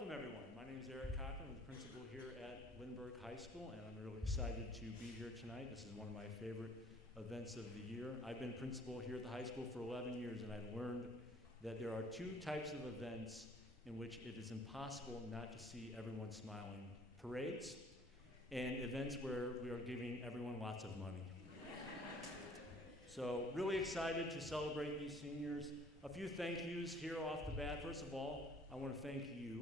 Welcome everyone. My name is Eric Cochran. I'm the principal here at Lindbergh High School, and I'm really excited to be here tonight. This is one of my favorite events of the year. I've been principal here at the high school for 11 years, and I've learned that there are two types of events in which it is impossible not to see everyone smiling. Parades and events where we are giving everyone lots of money. So really excited to celebrate these seniors. A few thank yous here off the bat. First of all, I want to thank you.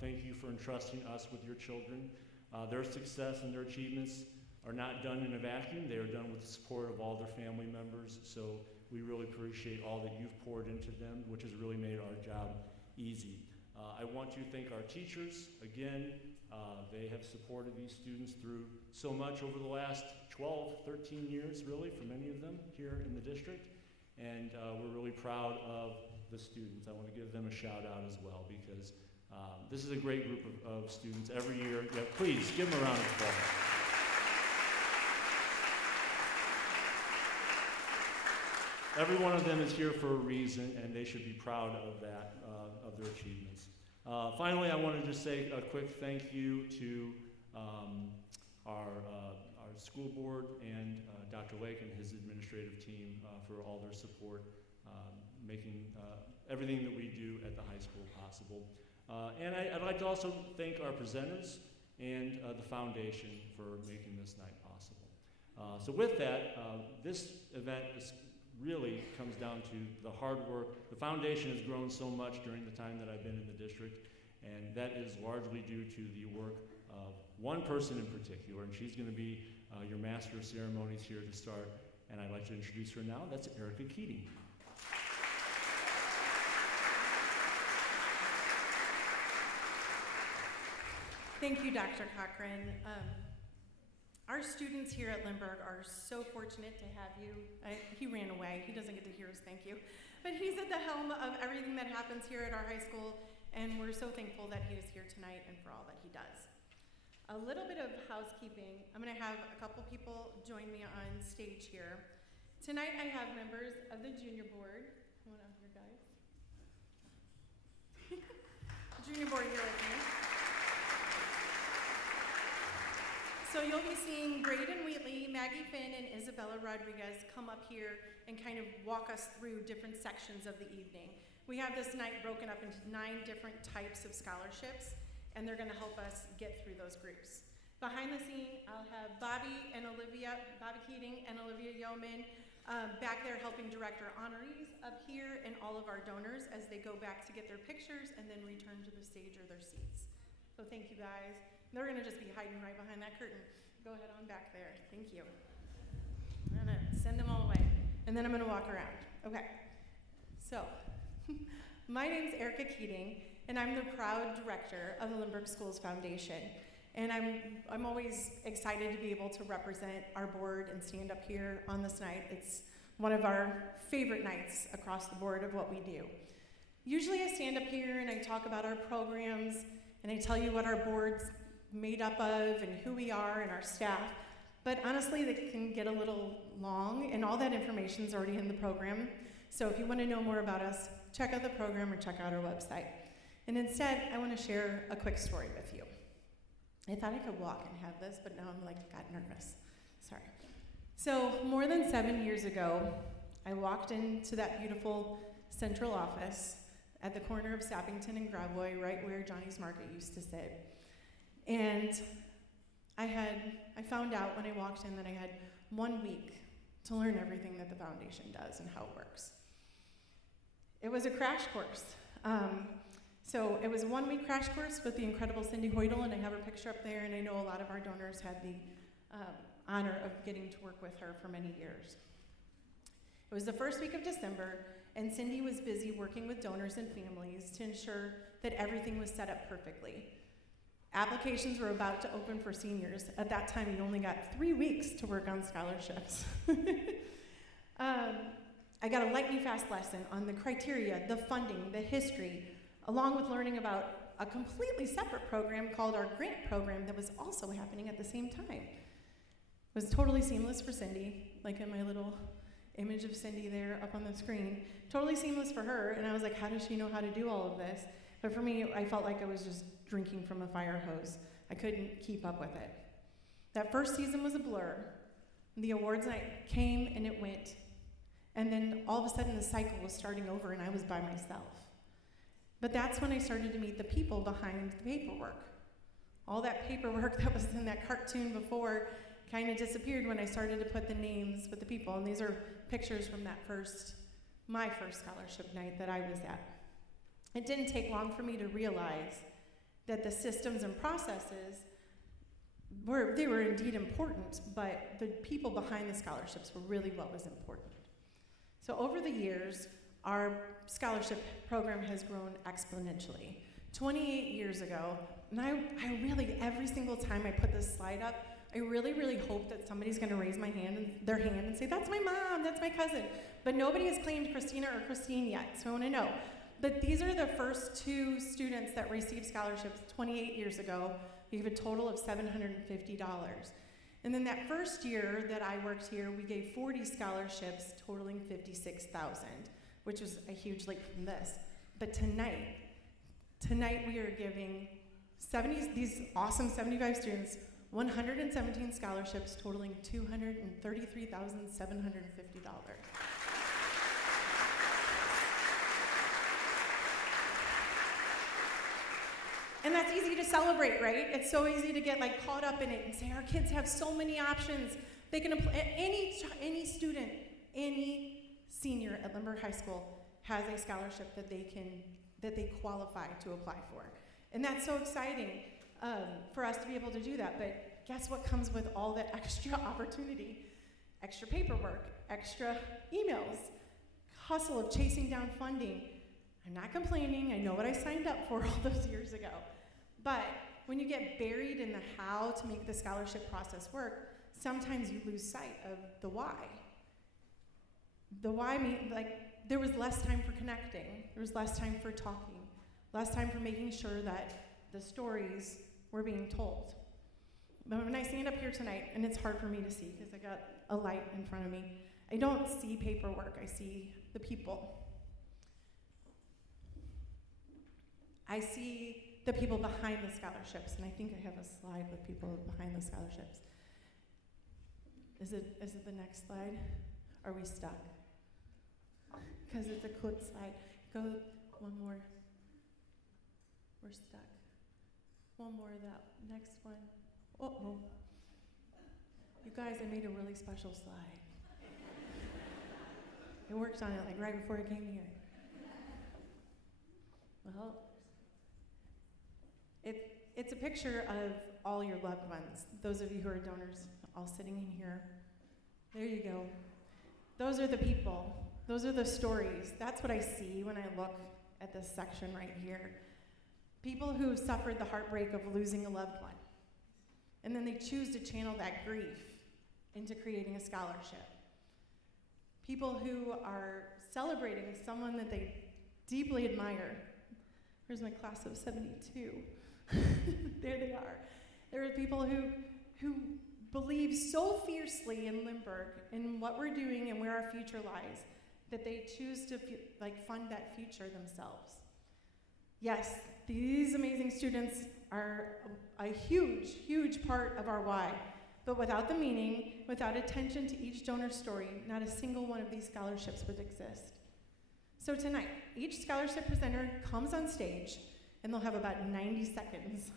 Thank you for entrusting us with your children. Their success and their achievements are not done in a vacuum. They are done with the support of all their family members. So we really appreciate all that you've poured into them, which has really made our job easy. I want to thank our teachers. Again, they have supported these students through so much over the last 12, 13 years, really, for many of them here in the district. And we're really proud of the students. I want to give them a shout out as well, because this is a great group of students every year. Yeah, please give them a round of applause. Every one of them is here for a reason, and they should be proud of that, of their achievements. Finally, I want to just say a quick thank you to our school board and Dr. Lake and his administrative team for all their support, making everything that we do at the high school possible. And I'd like to also thank our presenters and the foundation for making this night possible. So with that, this event really comes down to the hard work. The foundation has grown so much during the time that I've been in the district, and that is largely due to the work of one person in particular, and she's going to be your master of ceremonies here to start, and I'd like to introduce her now. That's Erica Keating. Thank you, Dr. Cochran. Our students here at Lindbergh are so fortunate to have you. He ran away. He doesn't get to hear us thank you. But he's at the helm of everything that happens here at our high school, and we're so thankful that he is here tonight and for all that he does. A little bit of housekeeping. I'm going to have a couple people join me on stage here. Tonight I have members of the junior board. Come on up here, guys. Junior board here with me. So you'll be seeing Braden Wheatley, Maggie Finn, and Isabella Rodriguez come up here and kind of walk us through different sections of the evening. We have this night broken up into 9 different types of scholarships, and they're gonna help us get through those groups. Behind the scene, I'll have Bobby Keating and Olivia Yeoman back there helping direct our honorees up here and all of our donors as they go back to get their pictures and then return to the stage or their seats. So thank you guys. They're gonna just be hiding right behind that curtain. Go ahead on back there, thank you. I'm gonna send them all away, and then I'm gonna walk around. Okay, so, my name's Erica Keating, and I'm the proud director of the Lindbergh Schools Foundation. And I'm always excited to be able to represent our board and stand up here on this night. It's one of our favorite nights across the board of what we do. Usually I stand up here and I talk about our programs, and I tell you what our board's made up of and who we are and our staff, but honestly that can get a little long, and all that information is already in the program. So if you want to know more about us, check out the program or check out our website. And instead, I want to share a quick story with you. I thought I could walk and have this, but now I'm got nervous. Sorry. So more than 7 years ago, I walked into that beautiful central office at the corner of Sappington and Gravois, right where Johnny's Market used to sit. And I found out when I walked in that I had 1 week to learn everything that the foundation does and how it works. It was a crash course. So it was a 1-week crash course with the incredible Cindy Hoydel, and I have her picture up there, and I know a lot of our donors had the honor of getting to work with her for many years. It was the first week of December, and Cindy was busy working with donors and families to ensure that everything was set up perfectly. Applications were about to open for seniors. At that time, you only got 3 weeks to work on scholarships. I got a lightning-fast lesson on the criteria, the funding, the history, along with learning about a completely separate program called our grant program that was also happening at the same time. It was totally seamless for Cindy, like in my little image of Cindy there up on the screen. Totally seamless for her, and I was like, how does she know how to do all of this? But for me, I felt like I was just drinking from a fire hose. I couldn't keep up with it. That first season was a blur. The awards night came and it went. And then all of a sudden the cycle was starting over and I was by myself. But that's when I started to meet the people behind the paperwork. All that paperwork that was in that cartoon before kind of disappeared when I started to put the names with the people. And these are pictures from that my first scholarship night that I was at. It didn't take long for me to realize that the systems and processes were indeed important, but the people behind the scholarships were really what was important. So over the years, our scholarship program has grown exponentially. 28 years ago, and I really, every single time I put this slide up, I really, really hope that somebody's gonna raise their hand and say, that's my mom, that's my cousin. But nobody has claimed Christina or Christine yet, so I wanna know. But these are the first two students that received scholarships 28 years ago. We gave a total of $750. And then that first year that I worked here, we gave 40 scholarships totaling $56,000, which was a huge leap from this. But tonight we are giving these awesome 75 students 117 scholarships totaling $233,750. And that's easy to celebrate, right? It's so easy to get caught up in it and say our kids have so many options. They can apply, any student, any senior at Lindbergh High School has a scholarship that they qualify to apply for. And that's so exciting for us to be able to do that. But guess what comes with all that extra opportunity? Extra paperwork, extra emails, hustle of chasing down funding. I'm not complaining, I know what I signed up for all those years ago. But when you get buried in the how to make the scholarship process work, sometimes you lose sight of the why. The why means, there was less time for connecting, there was less time for talking, less time for making sure that the stories were being told. But when I stand up here tonight, and it's hard for me to see because I got a light in front of me, I don't see paperwork, I see the people. I see the people behind the scholarships, and I think I have a slide with people behind the scholarships. Is it the next slide? Are we stuck? Because it's a quick slide. Go one more. We're stuck. One more of that next one. Uh-oh. You guys, I made a really special slide. I worked on it right before I came here. Well, it's a picture of all your loved ones. Those of you who are donors, all sitting in here. There you go. Those are the people. Those are the stories. That's what I see when I look at this section right here. People who suffered the heartbreak of losing a loved one. And then they choose to channel that grief into creating a scholarship. People who are celebrating someone that they deeply admire. Here's my class of 72. There they are. There are people who believe so fiercely in Lindbergh and what we're doing and where our future lies that they choose to fund that future themselves. Yes, these amazing students are a huge, huge part of our why. But without the meaning, without attention to each donor's story, not a single one of these scholarships would exist. So tonight, each scholarship presenter comes on stage and they'll have about 90 seconds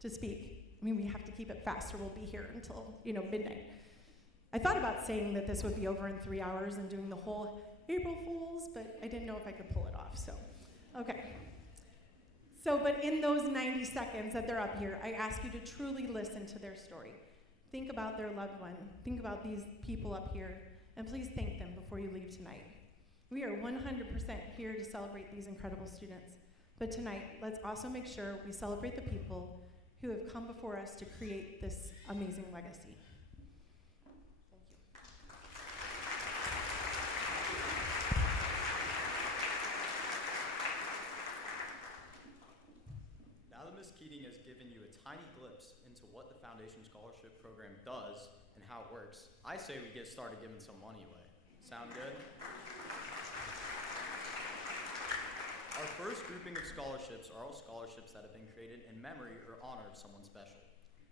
to speak. I mean, we have to keep it fast or we'll be here until, midnight. I thought about saying that this would be over in 3 hours and doing the whole April Fools, but I didn't know if I could pull it off, so, okay. But in those 90 seconds that they're up here, I ask you to truly listen to their story. Think about their loved one. Think about these people up here, and please thank them before you leave tonight. We are 100% here to celebrate these incredible students. But tonight, let's also make sure we celebrate the people who have come before us to create this amazing legacy. Thank you. Now that Ms. Keating has given you a tiny glimpse into what the Foundation Scholarship Program does and how it works, I say we get started giving some money away. Sound good? Our first grouping of scholarships are all scholarships that have been created in memory or honor of someone special.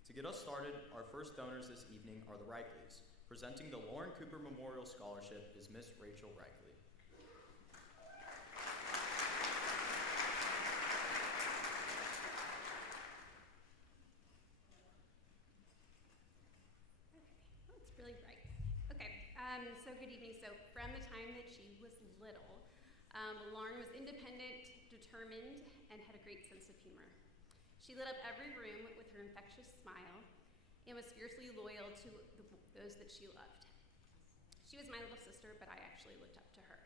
To get us started, our first donors this evening are the Reikleys. Presenting the Lauren Cooper Memorial Scholarship is Miss Rachel Reikley. Oh, it's really bright. Okay, so good evening. So from the time that she was little, Lauren was independent, determined, and had a great sense of humor. She lit up every room with her infectious smile and was fiercely loyal to those that she loved. She was my little sister, but I actually looked up to her.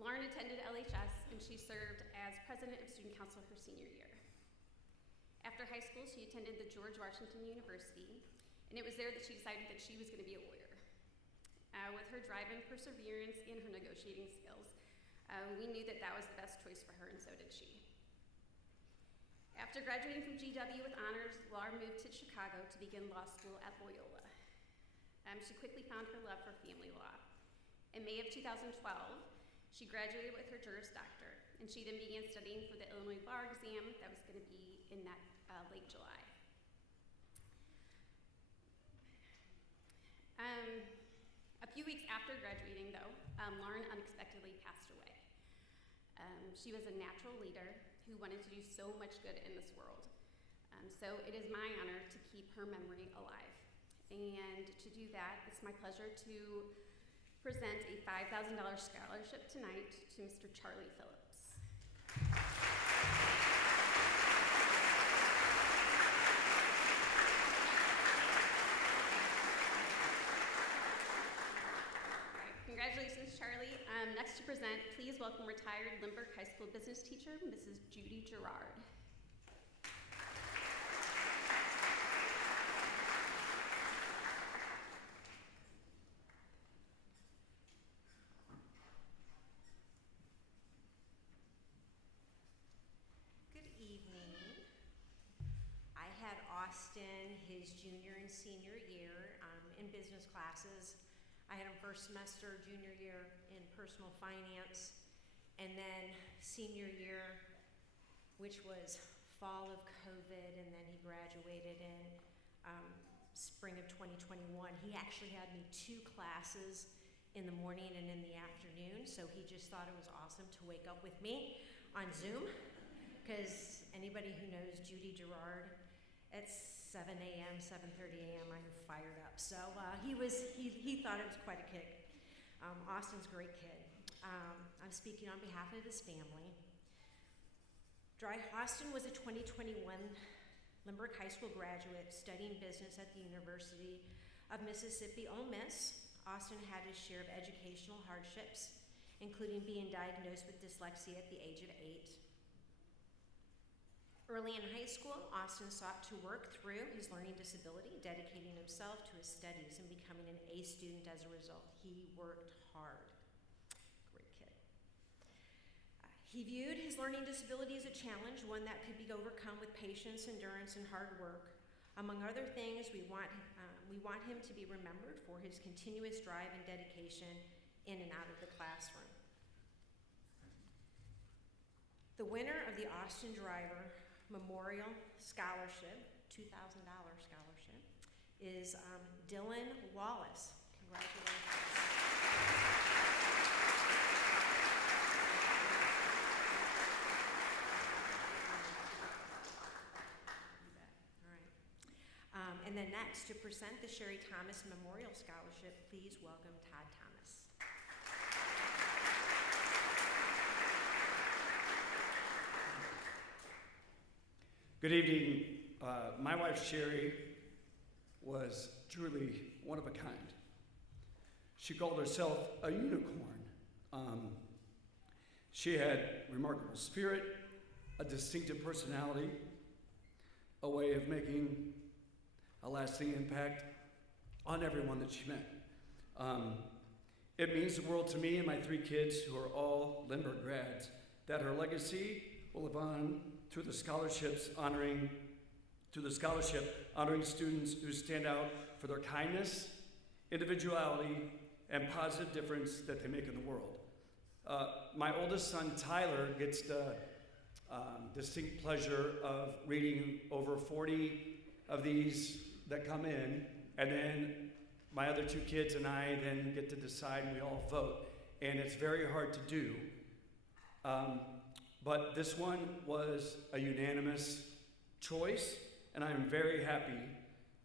Lauren attended LHS, and she served as president of student council her senior year. After high school, she attended the George Washington University, and it was there that she decided that she was going to be a lawyer. With her drive and perseverance and her negotiating skills, we knew that that was the best choice for her, and so did she. After graduating from GW with honors, Laura moved to Chicago to begin law school at Loyola. She quickly found her love for family law. In May of 2012, she graduated with her Juris Doctor, and she then began studying for the Illinois bar exam that was going to be in that late July. A few weeks after graduating, though, Lauren unexpectedly passed away. She was a natural leader who wanted to do so much good in this world. So it is my honor to keep her memory alive. And to do that, it's my pleasure to present a $5,000 scholarship tonight to Mr. Charlie Phillips. Congratulations, Charlie. Next to present, please welcome retired Lindbergh High School business teacher, Mrs. Judy Gerard. Good evening. I had Austin his junior and senior year in business classes. I had him first semester, junior year in personal finance, and then senior year, which was fall of COVID, and then he graduated in spring of 2021. He actually had me 2 classes in the morning and in the afternoon, so he just thought it was awesome to wake up with me on Zoom, because anybody who knows Judy Gerard, it's 7 a.m., 7:30 a.m., I'm fired up. So he thought it was quite a kick. Austin's a great kid. I'm speaking on behalf of his family. Austin was a 2021 Lindbergh High School graduate studying business at the University of Mississippi Ole Miss. Austin had his share of educational hardships, including being diagnosed with dyslexia at the age of 8. Early in high school, Austin sought to work through his learning disability, dedicating himself to his studies and becoming an A student as a result. He worked hard. Great kid. He viewed his learning disability as a challenge, one that could be overcome with patience, endurance, and hard work. Among other things, we want him to be remembered for his continuous drive and dedication in and out of the classroom. The winner of the Austin Driver Memorial Scholarship, $2,000 scholarship, is Dylan Wallace. Congratulations. You bet. All right. And then next, to present the Sherry Thomas Memorial Scholarship, please welcome Todd Thomas. Good evening. My wife Sherry was truly one of a kind. She called herself a unicorn. She had remarkable spirit, a distinctive personality, a way of making a lasting impact on everyone that she met. It means the world to me and my 3 kids, who are all Lindbergh grads, that her legacy will live on through the scholarship honoring students who stand out for their kindness, individuality, and positive difference that they make in the world. My oldest son, Tyler, gets the distinct pleasure of reading over 40 of these that come in, and then my other two kids and I then get to decide, and we all vote. And it's very hard to do. But this one was a unanimous choice, and I am very happy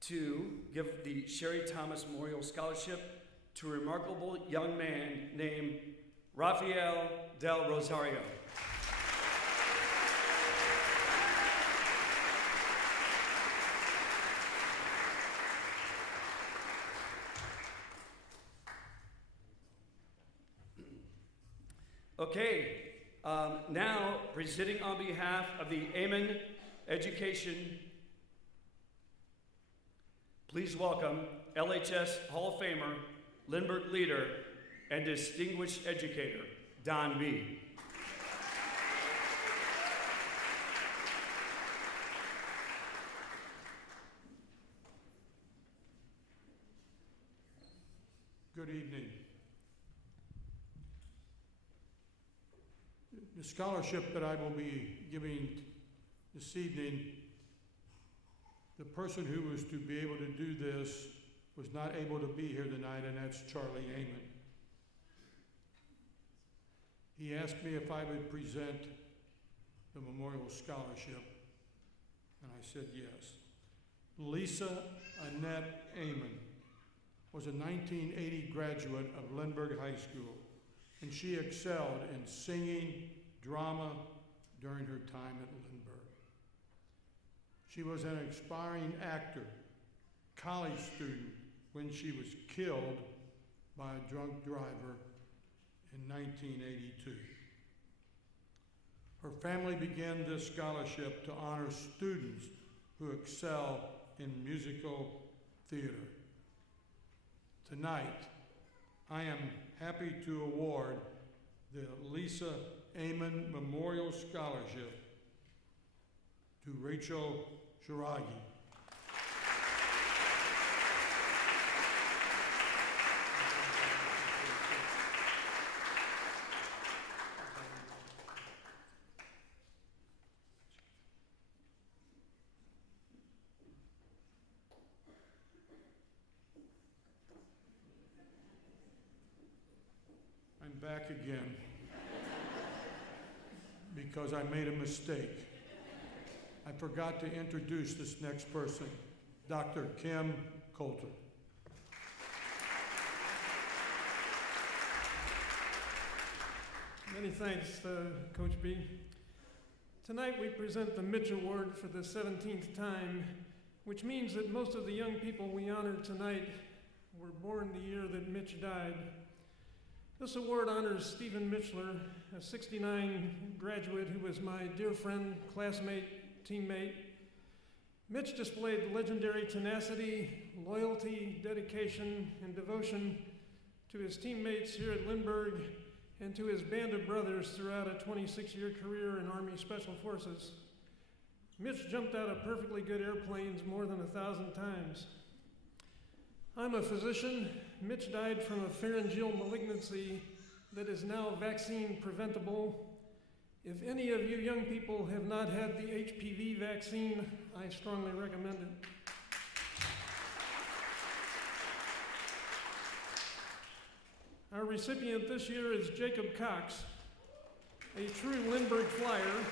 to give the Sherry Thomas Memorial Scholarship to a remarkable young man named Rafael Del Rosario. Okay, now presenting on behalf of the Amen Education, please welcome LHS Hall of Famer, Lindbergh leader, and distinguished educator, Don B. Good evening. The scholarship that I will be giving this evening, the person who was to be able to do this was not able to be here tonight, and that's Charlie Amon. He asked me if I would present the memorial scholarship, and I said yes. Lisa Annette Amon was a 1980 graduate of Lindbergh High School, and she excelled in singing, drama during her time at Lindbergh. She was an aspiring actor, college student, when she was killed by a drunk driver in 1982. Her family began this scholarship to honor students who excel in musical theater. Tonight, I am happy to award the Lisa Amon Memorial Scholarship to Rachel Shiragi. I'm back again because I made a mistake. I forgot to introduce this next person, Dr. Kim Coulter. Many thanks, Coach B. Tonight we present the Mitch Award for the 17th time, which means that most of the young people we honor tonight were born the year that Mitch died. This award honors Stephen Mitchler, a '69 graduate who was my dear friend, classmate, teammate. Mitch displayed legendary tenacity, loyalty, dedication, and devotion to his teammates here at Lindbergh and to his band of brothers throughout a 26-year career in Army Special Forces. Mitch jumped out of perfectly good airplanes more than 1,000 times. I'm a physician. Mitch died from a pharyngeal malignancy that is now vaccine preventable. If any of you young people have not had the HPV vaccine, I strongly recommend it. Our recipient this year is Jacob Cox, a true Lindbergh flyer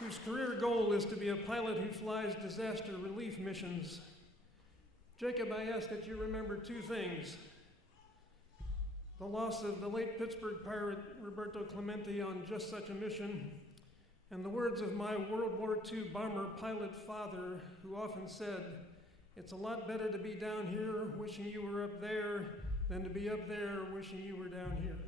whose career goal is to be a pilot who flies disaster relief missions. Jacob, I ask that you remember two things: the loss of the late Pittsburgh pirate Roberto Clemente on just such a mission, and the words of my World War II bomber pilot father, who often said, "It's a lot better to be down here wishing you were up there than to be up there wishing you were down here."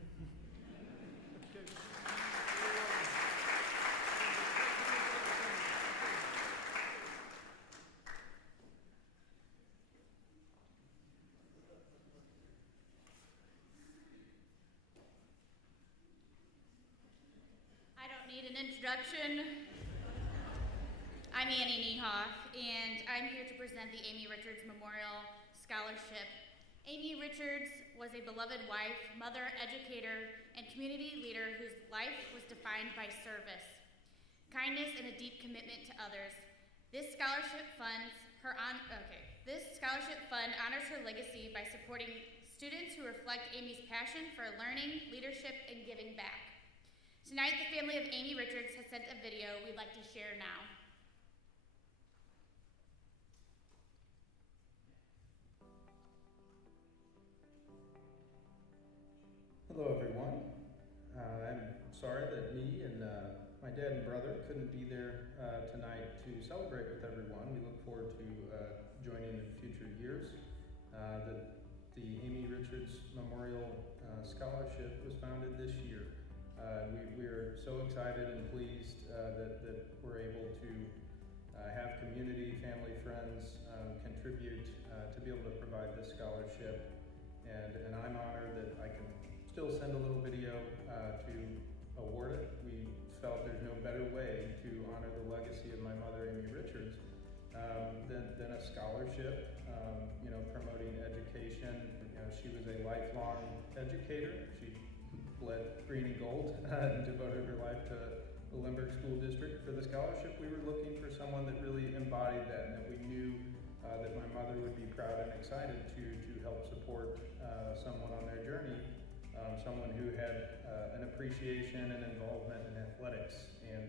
I don't need an introduction. I'm Annie Niehoff, and I'm here to present the Amy Richards Memorial Scholarship Amy Richards was a beloved wife, mother, educator, and community leader whose life was defined by service, kindness, and a deep commitment to others. This scholarship fund honors her legacy by supporting students who reflect Amy's passion for learning, leadership, and giving back. Tonight, the family of Amy Richards has sent a video we'd like to share now. Hello everyone. I'm sorry that me and my dad and brother couldn't be there tonight to celebrate with everyone. We look forward to joining in future years. The Amy Richards Memorial Scholarship was founded this year. We're so excited and pleased that we're able to have community, family, friends contribute to be able to provide this scholarship. And I'm honored that I can still send a little video to award it. We felt there's no better way to honor the legacy of my mother, Amy Richards, than a scholarship, promoting education. She was a lifelong educator. She bled green and gold and devoted her life to the Lindbergh School District. For the scholarship, we were looking for someone that really embodied that, and that we knew that my mother would be proud and excited to help support someone on their journey. Someone who had an appreciation and involvement in athletics and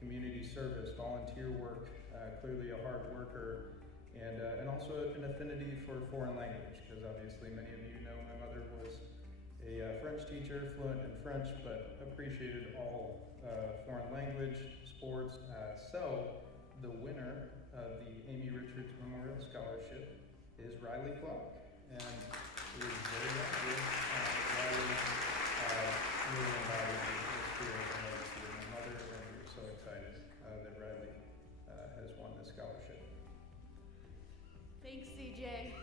community service, volunteer work, clearly a hard worker, and also an affinity for foreign language, because obviously many of you know my mother was a French teacher, fluent in French, but appreciated all foreign language, sports. So the winner of the Amy Richards Memorial Scholarship is Riley Clark, and it is very obvious Riley really embodies the spirit and legacy of my mother, and we're so excited that Riley has won this scholarship. Thanks, CJ.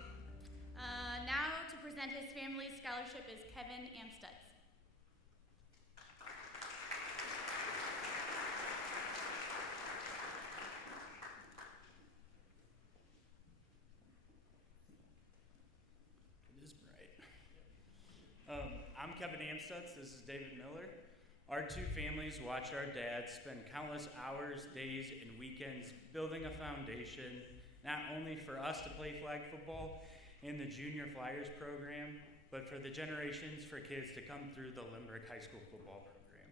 Now to present his family's scholarship is Kevin Amstutz. It is bright. I'm Kevin Amstutz. This is David Miller. Our two families watched our dad spend countless hours, days, and weekends building a foundation, not only for us to play flag football in the Junior Flyers program, but for the generations for kids to come through the Lindbergh High School football program.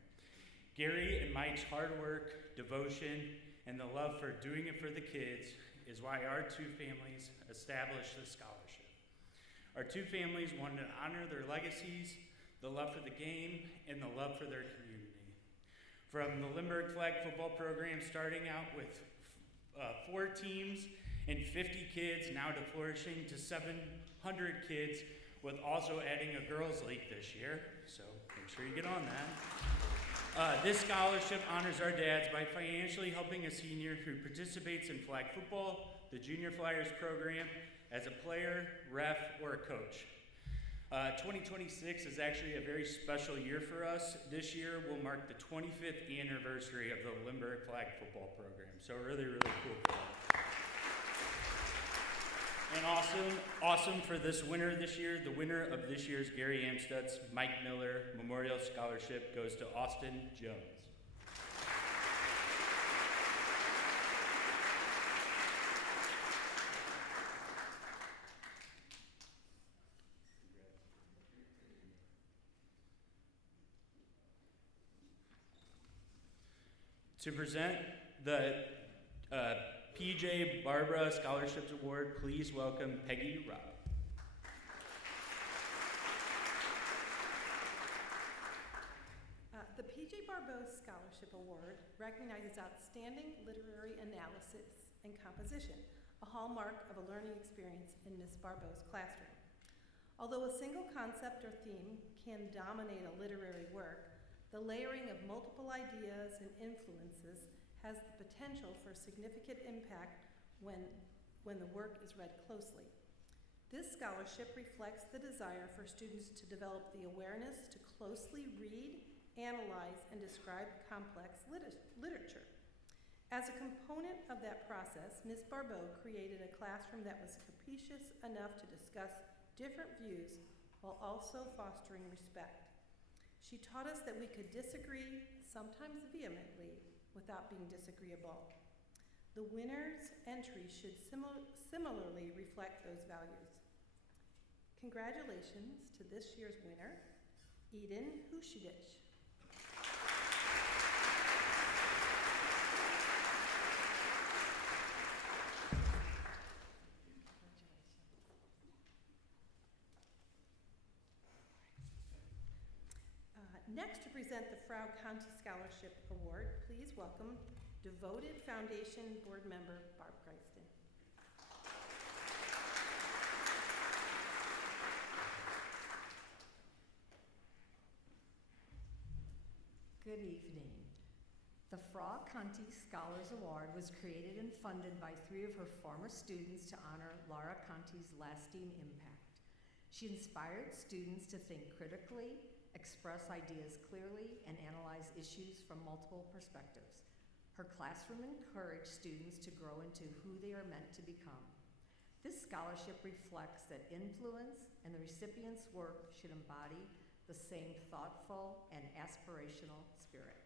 Gary and Mike's hard work, devotion, and the love for doing it for the kids is why our two families established the scholarship. Our two families wanted to honor their legacies, the love for the game, and the love for their community. From the Lindbergh flag football program starting out with 4 teams and 50 kids, now to flourishing to 700 kids, with also adding a girls' league this year, so make sure you get on that. This scholarship honors our dads by financially helping a senior who participates in flag football, the Junior Flyers program, as a player, ref, or a coach. 2026 is actually a very special year for us. This year will mark the 25th anniversary of the Lindbergh flag football program, so really, really cool for us. And awesome for this winner this year. The winner of this year's Gary Amstutz Mike Miller Memorial Scholarship goes to Austin Jones. To present the PJ Barbara Scholarships Award, please welcome Peggy Robb. The PJ Barbeau Scholarship Award recognizes outstanding literary analysis and composition, a hallmark of a learning experience in Miss Barbeau's classroom. Although a single concept or theme can dominate a literary work, the layering of multiple ideas and influences has the potential for significant impact when the work is read closely. This scholarship reflects the desire for students to develop the awareness to closely read, analyze, and describe complex literature. As a component of that process, Ms. Barbeau created a classroom that was capacious enough to discuss different views while also fostering respect. She taught us that we could disagree, sometimes vehemently, without being disagreeable. The winner's entry should similarly reflect those values. Congratulations to this year's winner, Eden Hushidich. Next, to present the Frau Conti Scholarship Award, please welcome Devoted Foundation Board Member Barb Greiston. Good evening. The Frau Conti Scholars Award was created and funded by 3 of her former students to honor Laura Conti's lasting impact. She inspired students to think critically, express ideas clearly, and analyze issues from multiple perspectives. Her classroom encouraged students to grow into who they are meant to become. This scholarship reflects that influence and the recipient's work should embody the same thoughtful and aspirational spirit.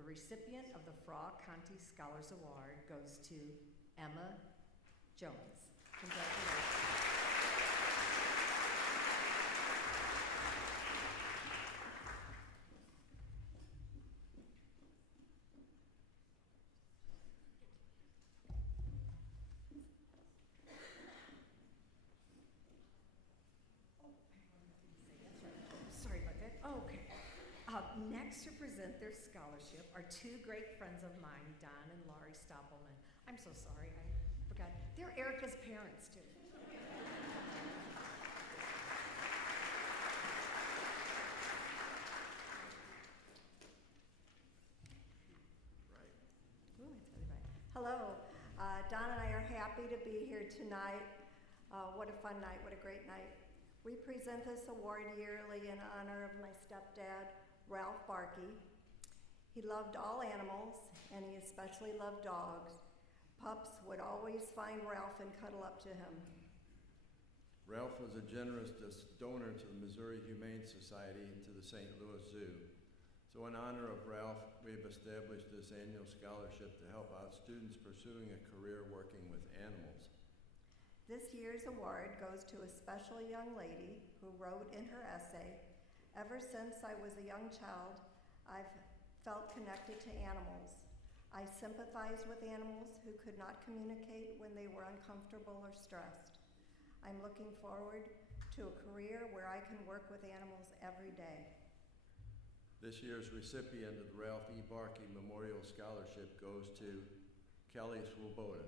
The recipient of the Frau Conti Scholars Award goes to Emma Jones. Congratulations. Next to present their scholarship are 2 great friends of mine, Don and Laurie Stoppelman. I'm so sorry, I forgot. They're Erica's parents, too. Right. Ooh, it's really right. Hello, Don and I are happy to be here tonight. What a fun night, what a great night. We present this award yearly in honor of my stepdad, Ralph Barkey. He loved all animals, and he especially loved dogs. Pups would always find Ralph and cuddle up to him. Ralph was a generous donor to the Missouri Humane Society and to the St. Louis Zoo. So in honor of Ralph, we have established this annual scholarship to help out students pursuing a career working with animals. This year's award goes to a special young lady who wrote in her essay, "Ever since I was a young child, I've felt connected to animals. I sympathize with animals who could not communicate when they were uncomfortable or stressed. I'm looking forward to a career where I can work with animals every day." This year's recipient of the Ralph E. Barkey Memorial Scholarship goes to Kelly Swoboda.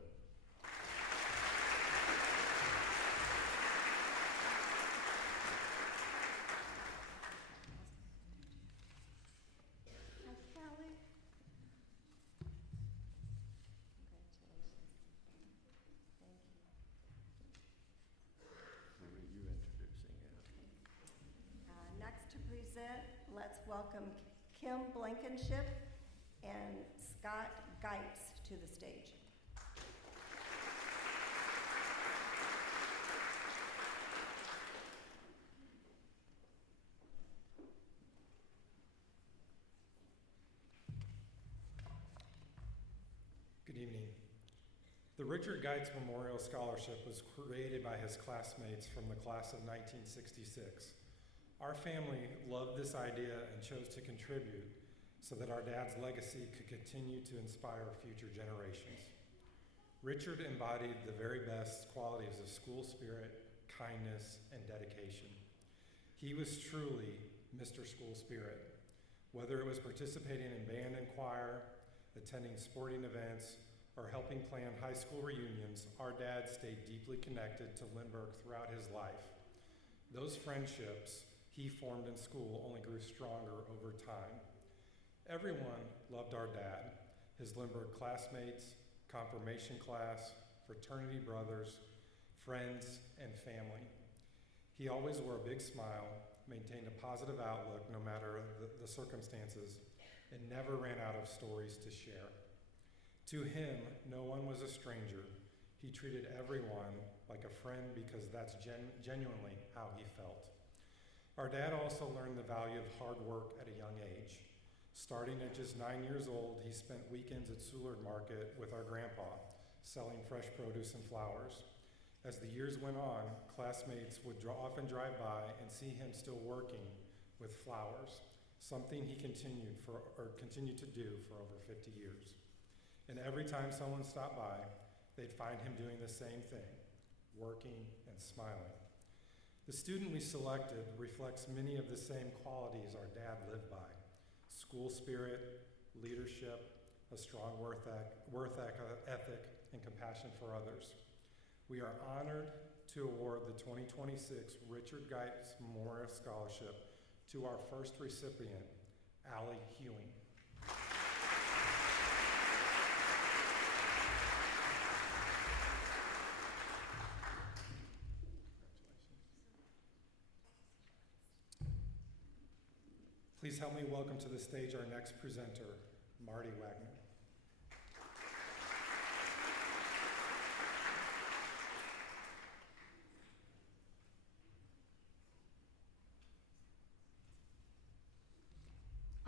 Let's welcome Kim Blankenship and Scott Geitz to the stage. Good evening. The Richard Geitz Memorial Scholarship was created by his classmates from the class of 1966. Our family loved this idea and chose to contribute so that our dad's legacy could continue to inspire future generations. Richard embodied the very best qualities of school spirit, kindness, and dedication. He was truly Mr. School Spirit. Whether it was participating in band and choir, attending sporting events, or helping plan high school reunions, our dad stayed deeply connected to Lindbergh throughout his life. Those friendships he formed in school only grew stronger over time. Everyone loved our dad, his Lindbergh classmates, confirmation class, fraternity brothers, friends, and family. He always wore a big smile, maintained a positive outlook no matter the circumstances, and never ran out of stories to share. To him, no one was a stranger. He treated everyone like a friend because that's genuinely how he felt. Our dad also learned the value of hard work at a young age. Starting at just 9 years old, he spent weekends at Soulard Market with our grandpa, selling fresh produce and flowers. As the years went on, classmates would often drive by and see him still working with flowers, something he continued to do for over 50 years. And every time someone stopped by, they'd find him doing the same thing, working and smiling. The student we selected reflects many of the same qualities our dad lived by: school spirit, leadership, a strong work ethic, and compassion for others. We are honored to award the 2026 Richard Geitz Memorial Scholarship to our first recipient, Allie Hewing. Please help me welcome to the stage our next presenter, Marty Wagner.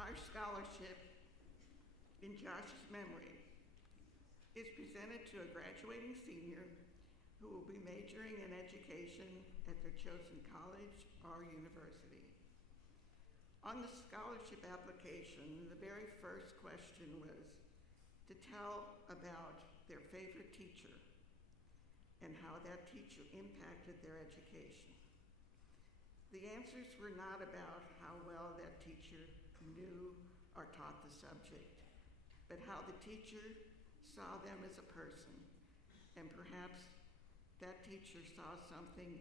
Our scholarship, in Josh's memory, is presented to a graduating senior who will be majoring in education at their chosen college or university. On the scholarship application, the very first question was to tell about their favorite teacher and how that teacher impacted their education. The answers were not about how well that teacher knew or taught the subject, but how the teacher saw them as a person, and perhaps that teacher saw something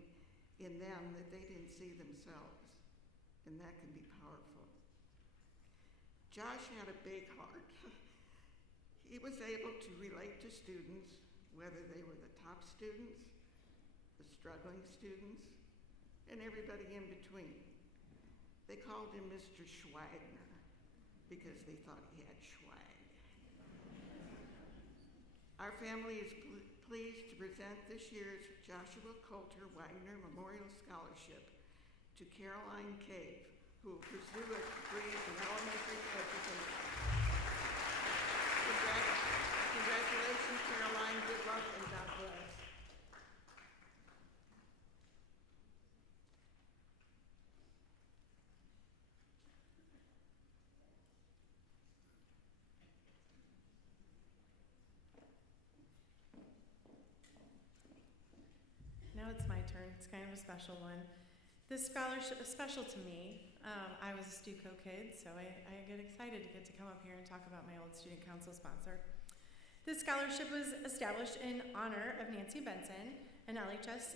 in them that they didn't see themselves, and that can be powerful. Josh had a big heart. He was able to relate to students, whether they were the top students, the struggling students, and everybody in between. They called him Mr. Schwagner because they thought he had swag. Our family is pleased to present this year's Joshua Coulter Wagner Memorial Scholarship to Caroline Cave, who will pursue a degree in elementary education. Congratulations, Caroline. Good luck and God bless. Now it's my turn. It's kind of a special one. This scholarship is special to me. I was a Stuco kid, so I get excited to get to come up here and talk about my old student council sponsor. This scholarship was established in honor of Nancy Benson, an LHS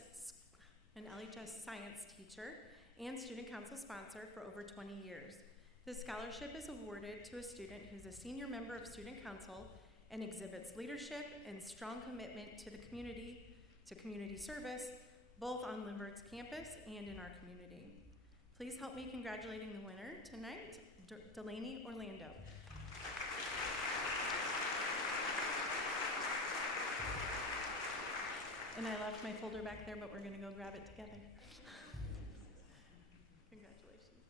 science teacher and student council sponsor for over 20 years. This scholarship is awarded to a student who's a senior member of student council and exhibits leadership and strong commitment to the community, to community service, both on Lindbergh's campus and in our community. Please help me congratulating the winner tonight, Delaney Orlando. And I left my folder back there, but we're gonna go grab it together. Congratulations.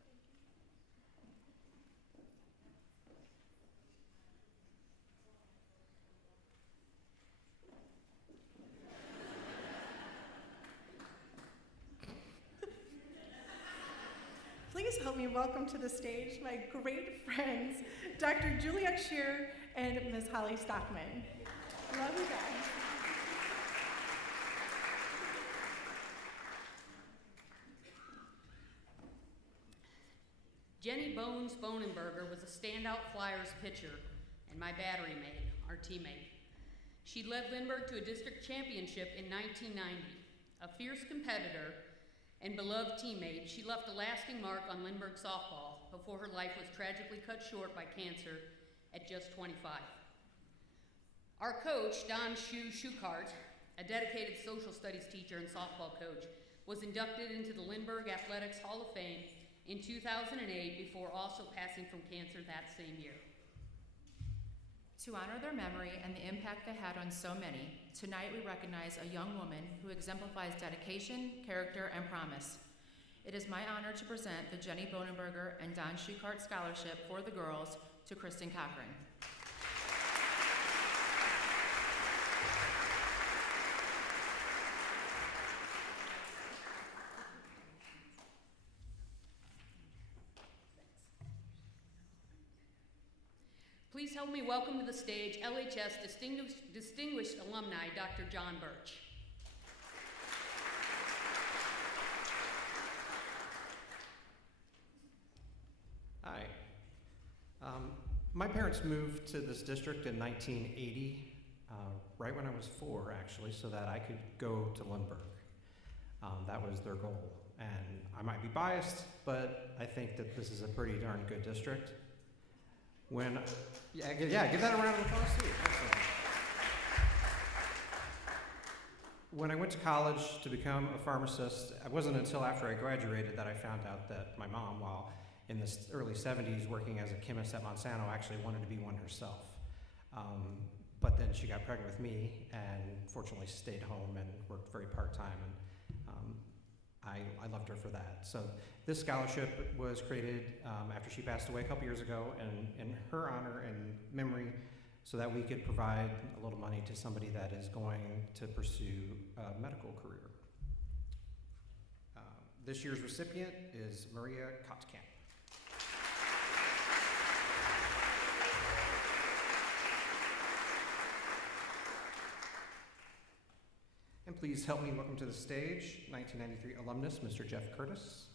Please help me welcome to the stage my great friends, Dr. Juliet Shear and Ms. Holly Stockman. Love you guys. Jenny Bones Bonenberger was a standout Flyers pitcher and my battery mate, our teammate. She led Lindbergh to a district championship in 1990. A fierce competitor and beloved teammate, she left a lasting mark on Lindbergh softball before her life was tragically cut short by cancer at just 25. Our coach, Don Schukart, a dedicated social studies teacher and softball coach, was inducted into the Lindbergh Athletics Hall of Fame in 2008 before also passing from cancer that same year. To honor their memory and the impact they had on so many, tonight we recognize a young woman who exemplifies dedication, character, and promise. It is my honor to present the Jenny Bonenberger and Don Schukart Scholarship for the girls to Kristen Cochran. Please help me welcome to the stage LHS Distinguished Alumni, Dr. John Birch. Hi. My parents moved to this district in 1980, right when I was 4 actually, so that I could go to Lindbergh. That was their goal. And I might be biased, but I think that this is a pretty darn good district. Yeah, give that a round of applause too. Excellent. When I went to college to become a pharmacist, it wasn't until after I graduated that I found out that my mom, while in the early 70s working as a chemist at Monsanto, actually wanted to be one herself. But then she got pregnant with me and fortunately stayed home and worked very part-time. And I loved her for that. So this scholarship was created after she passed away a couple years ago, and in her honor and memory, so that we could provide a little money to somebody that is going to pursue a medical career. This year's recipient is Maria Kottkamp. And please help me welcome to the stage 1993 alumnus, Mr. Jeff Curtis.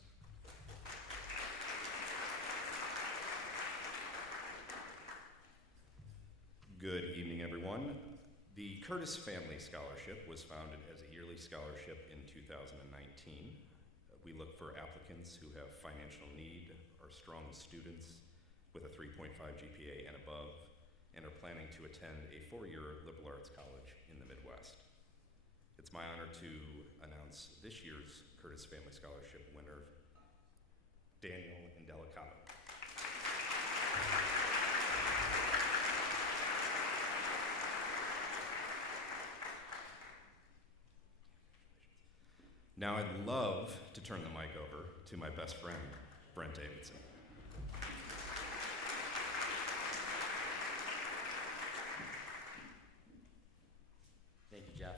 Good evening, everyone. The Curtis Family Scholarship was founded as a yearly scholarship in 2019. We look for applicants who have financial need, are strong students with a 3.5 GPA and above, and are planning to attend a 4-year liberal arts college in the Midwest. It's my honor to announce this year's Curtis Family Scholarship winner, Daniel Indelicato. Now I'd love to turn the mic over to my best friend, Brent Davidson. Thank you, Jeff.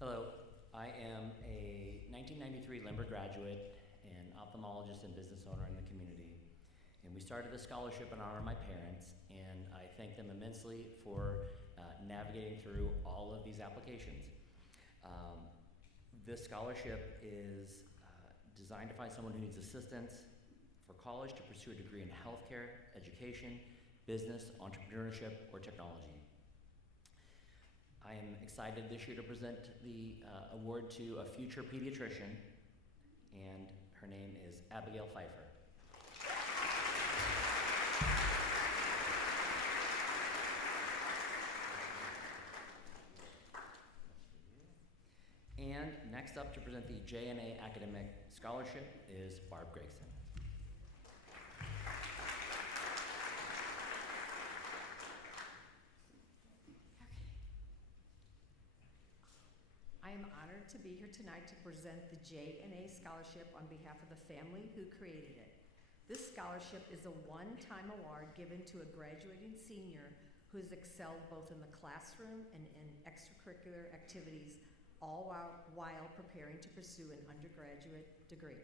Hello, I am a 1993 Lindbergh graduate and ophthalmologist and business owner in the community. And we started the scholarship in honor of my parents, and I thank them immensely for navigating through all of these applications. This scholarship is designed to find someone who needs assistance for college to pursue a degree in healthcare, education, business, entrepreneurship, or technology. I am excited this year to present the award to a future pediatrician, and her name is Abigail Pfeiffer. And next up to present the JNA Academic Scholarship is Barb Gregson. I am honored to be here tonight to present the JNA Scholarship on behalf of the family who created it. This scholarship is a one-time award given to a graduating senior who has excelled both in the classroom and in extracurricular activities, all while preparing to pursue an undergraduate degree.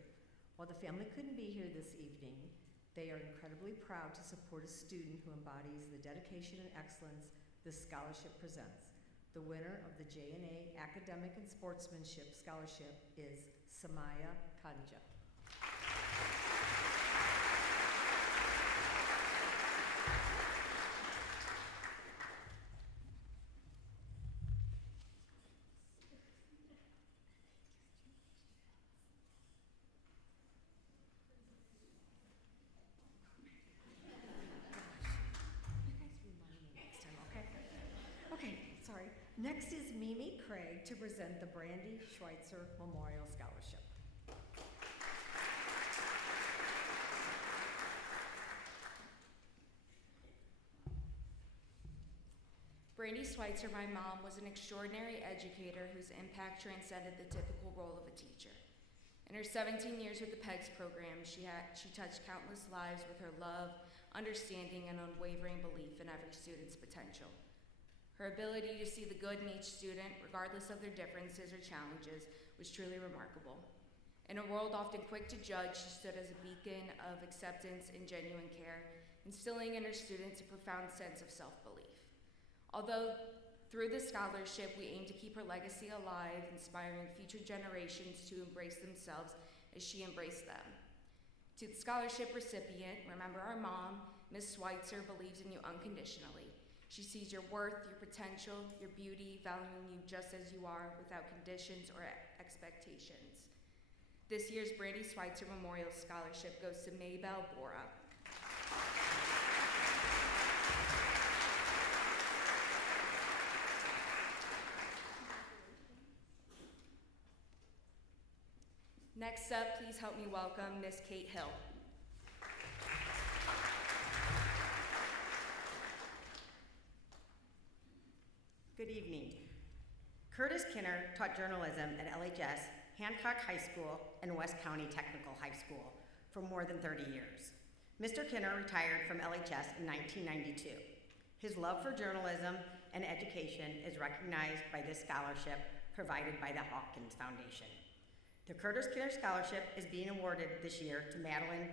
While the family couldn't be here this evening, they are incredibly proud to support a student who embodies the dedication and excellence this scholarship presents. The winner of the JNA Academic and Sportsmanship Scholarship is Samaya Kanja. Next is Mimi Craig to present the Brandy Schweitzer Memorial Scholarship. Brandy Schweitzer, my mom, was an extraordinary educator whose impact transcended the typical role of a teacher. In her 17 years with the PEGS program, she touched countless lives with her love, understanding, and unwavering belief in every student's potential. Her ability to see the good in each student, regardless of their differences or challenges, was truly remarkable. In a world often quick to judge, she stood as a beacon of acceptance and genuine care, instilling in her students a profound sense of self-belief. Although through this scholarship, we aim to keep her legacy alive, inspiring future generations to embrace themselves as she embraced them. To the scholarship recipient, remember our mom, Ms. Schweitzer, believes in you unconditionally. She sees your worth, your potential, your beauty, valuing you just as you are without conditions or expectations. This year's Brandy Schweitzer Memorial Scholarship goes to Maybelle Bora. Next up, please help me welcome Miss Kate Hill. Good evening. Curtis Kinner taught journalism at LHS, Hancock High School, and West County Technical High School for more than 30 years. Mr. Kinner retired from LHS in 1992. His love for journalism and education is recognized by this scholarship provided by the Hawkins Foundation. The Curtis Kinner Scholarship is being awarded this year to Madeline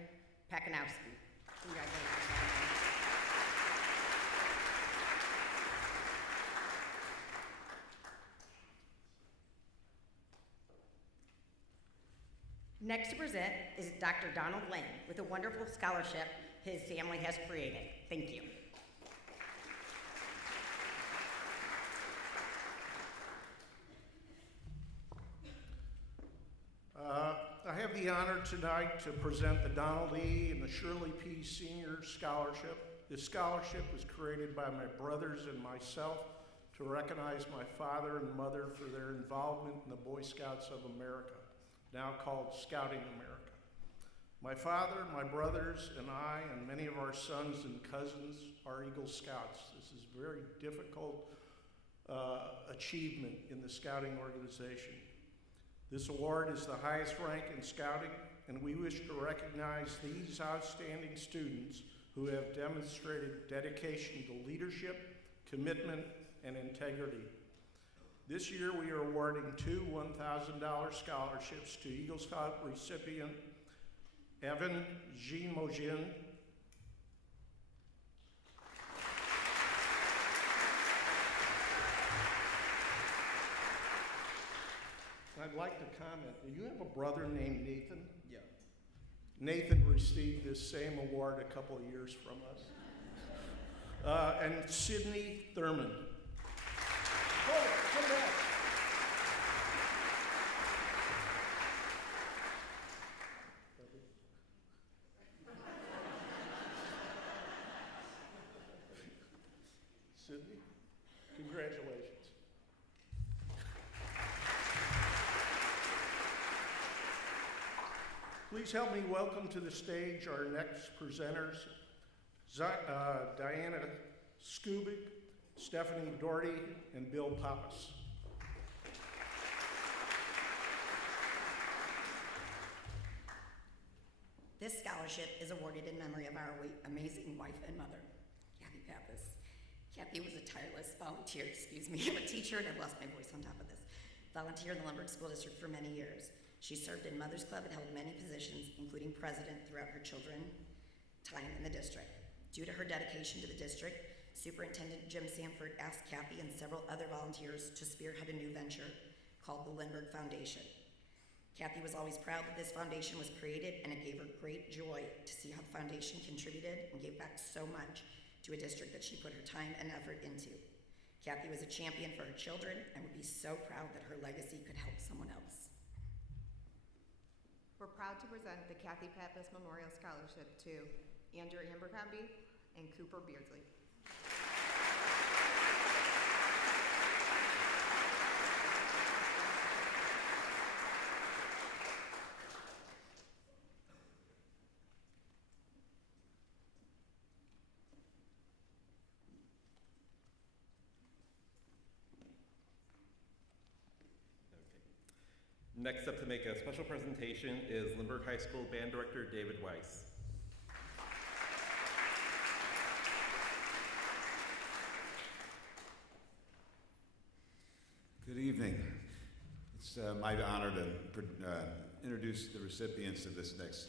Pakanowski. Congratulations, Madeline. Next to present is Dr. Donald Lane with a wonderful scholarship his family has created. Thank you. I have the honor tonight to present the Donald E. and the Shirley P. Senior Scholarship. This scholarship was created by my brothers and myself to recognize my father and mother for their involvement in the Boy Scouts of America, now called Scouting America. My father, my brothers, and I, and many of our sons and cousins are Eagle Scouts. This is a very difficult achievement in the Scouting organization. This award is the highest rank in Scouting, and we wish to recognize these outstanding students who have demonstrated dedication to leadership, commitment, and integrity. This year we are awarding two $1,000 scholarships to Eagle Scout recipient Evan Jean-Mogin I'd like to comment, do you have a brother named Nathan? Yeah. Nathan received this same award a couple of years from us. And Sydney Thurman. Oh, come back. Sydney, congratulations. Please help me welcome to the stage our next presenters, Diana Skubik, Stephanie Doherty, and Bill Pappas. This scholarship is awarded in memory of our amazing wife and mother, Kathy Pappas. Kathy was a tireless volunteer, a teacher, and I've lost my voice on top of this, volunteer in the Lindbergh School District for many years. She served in Mother's Club and held many positions, including president throughout her children's time in the district. Due to her dedication to the district, Superintendent Jim Sanford asked Kathy and several other volunteers to spearhead a new venture called the Lindbergh Foundation. Kathy was always proud that this foundation was created, and it gave her great joy to see how the foundation contributed and gave back so much to a district that she put her time and effort into. Kathy was a champion for her children and would be so proud that her legacy could help someone else. We're proud to present the Kathy Pappas Memorial Scholarship to Andrew Abercrombie and Cooper Beardsley. Next up to make a special presentation is Lindbergh High School Band Director David Weiss. Good evening. It's my honor to introduce the recipients of this next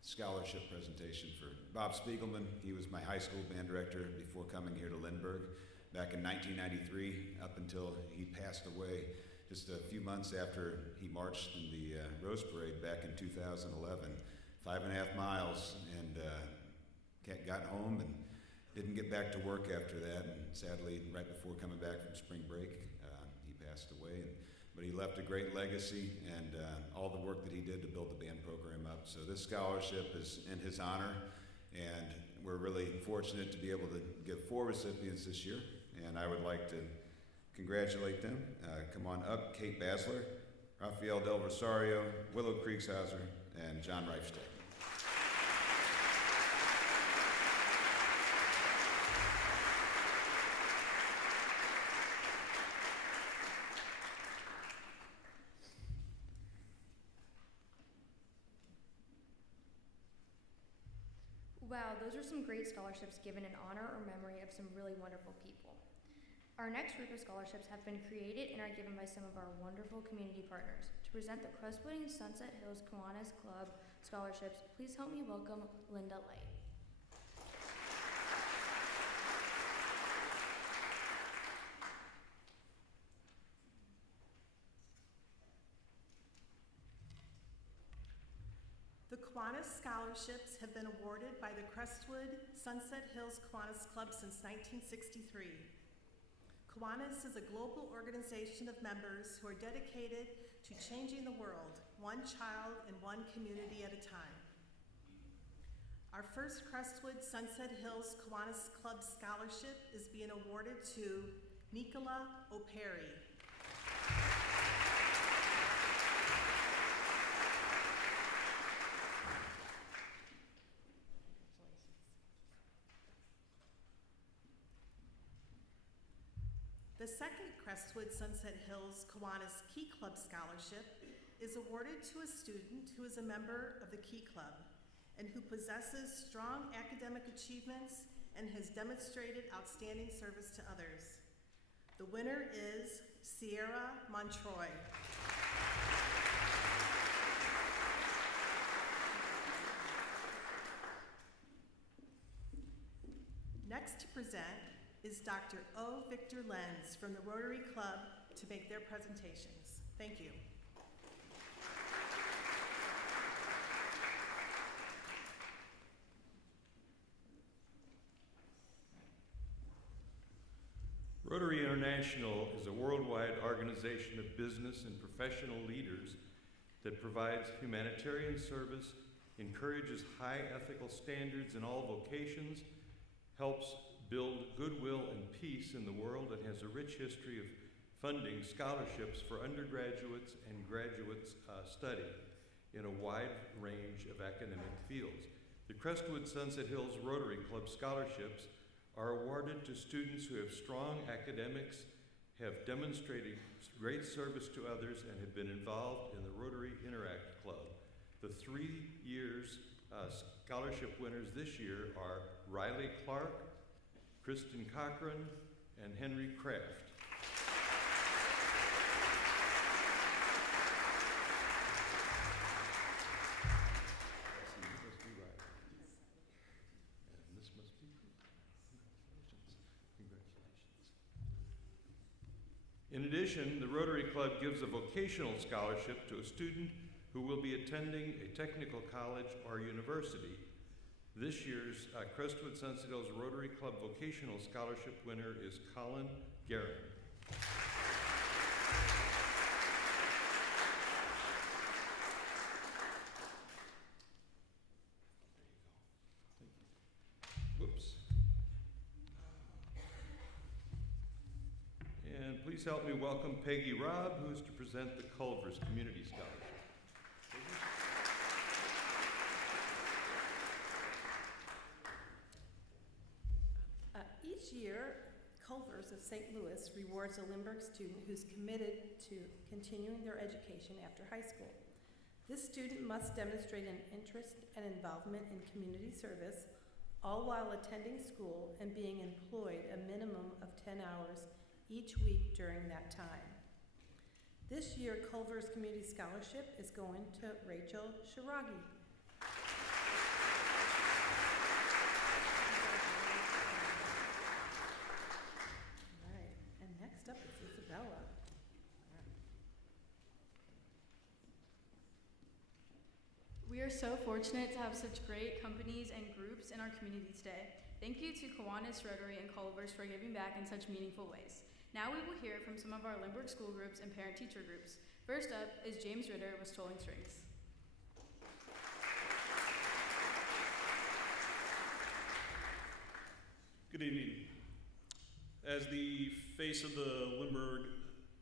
scholarship presentation for Bob Spiegelman. He was my high school band director before coming here to Lindbergh back in 1993 up until he passed away just a few months after he marched in the Rose Parade back in 2011, 5.5 miles, and got home and didn't get back to work after that. And sadly, right before coming back from spring break, he passed away. But he left a great legacy and all the work that he did to build the band program up. So this scholarship is in his honor, and we're really fortunate to be able to give 4 recipients this year, and I would like to congratulate them. Come on up, Kate Basler, Rafael Del Rosario, Willow Kriegshauser, and John Reifstedt. Wow, those are some great scholarships given in honor or memory of some really wonderful people. Our next group of scholarships have been created and are given by some of our wonderful community partners. To present the Crestwood and Sunset Hills Kiwanis Club scholarships, please help me welcome Linda Light. The Kiwanis Scholarships have been awarded by the Crestwood Sunset Hills Kiwanis Club since 1963. Kiwanis is a global organization of members who are dedicated to changing the world, one child and one community at a time. Our first Crestwood Sunset Hills Kiwanis Club Scholarship is being awarded to Nicola O'Perry. The second Crestwood Sunset Hills Kiwanis Key Club Scholarship is awarded to a student who is a member of the Key Club and who possesses strong academic achievements and has demonstrated outstanding service to others. The winner is Sierra Montroy. Next to present is Dr. O. Victor Lenz from the Rotary Club to make their presentations. Thank you. Rotary International is a worldwide organization of business and professional leaders that provides humanitarian service, encourages high ethical standards in all vocations, helps build goodwill and peace in the world, and has a rich history of funding scholarships for undergraduates and graduates study in a wide range of academic fields. The Crestwood Sunset Hills Rotary Club scholarships are awarded to students who have strong academics, have demonstrated great service to others, and have been involved in the Rotary Interact Club. The 3 years scholarship winners this year are Riley Clark, Kristen Cochran, and Henry Kraft. In addition, the Rotary Club gives a vocational scholarship to a student who will be attending a technical college or university. This year's Crestwood Sunset Hills Rotary Club Vocational Scholarship winner is Colin Guerin. Whoops. And please help me welcome Peggy Robb, who is to present the Culver's Community Scholarship. Each year, Culver's of St. Louis rewards a Lindbergh student who's committed to continuing their education after high school. This student must demonstrate an interest and involvement in community service, all while attending school and being employed a minimum of 10 hours each week during that time. This year, Culver's Community Scholarship is going to Rachel Shiragi. Next up is Isabella. We are so fortunate to have such great companies and groups in our community today. Thank you to Kiwanis, Rotary, and Culver's for giving back in such meaningful ways. Now we will hear from some of our Lindbergh school groups and parent-teacher groups. First up is James Ritter with Strolling Strings. Good evening. As the face of the Lindbergh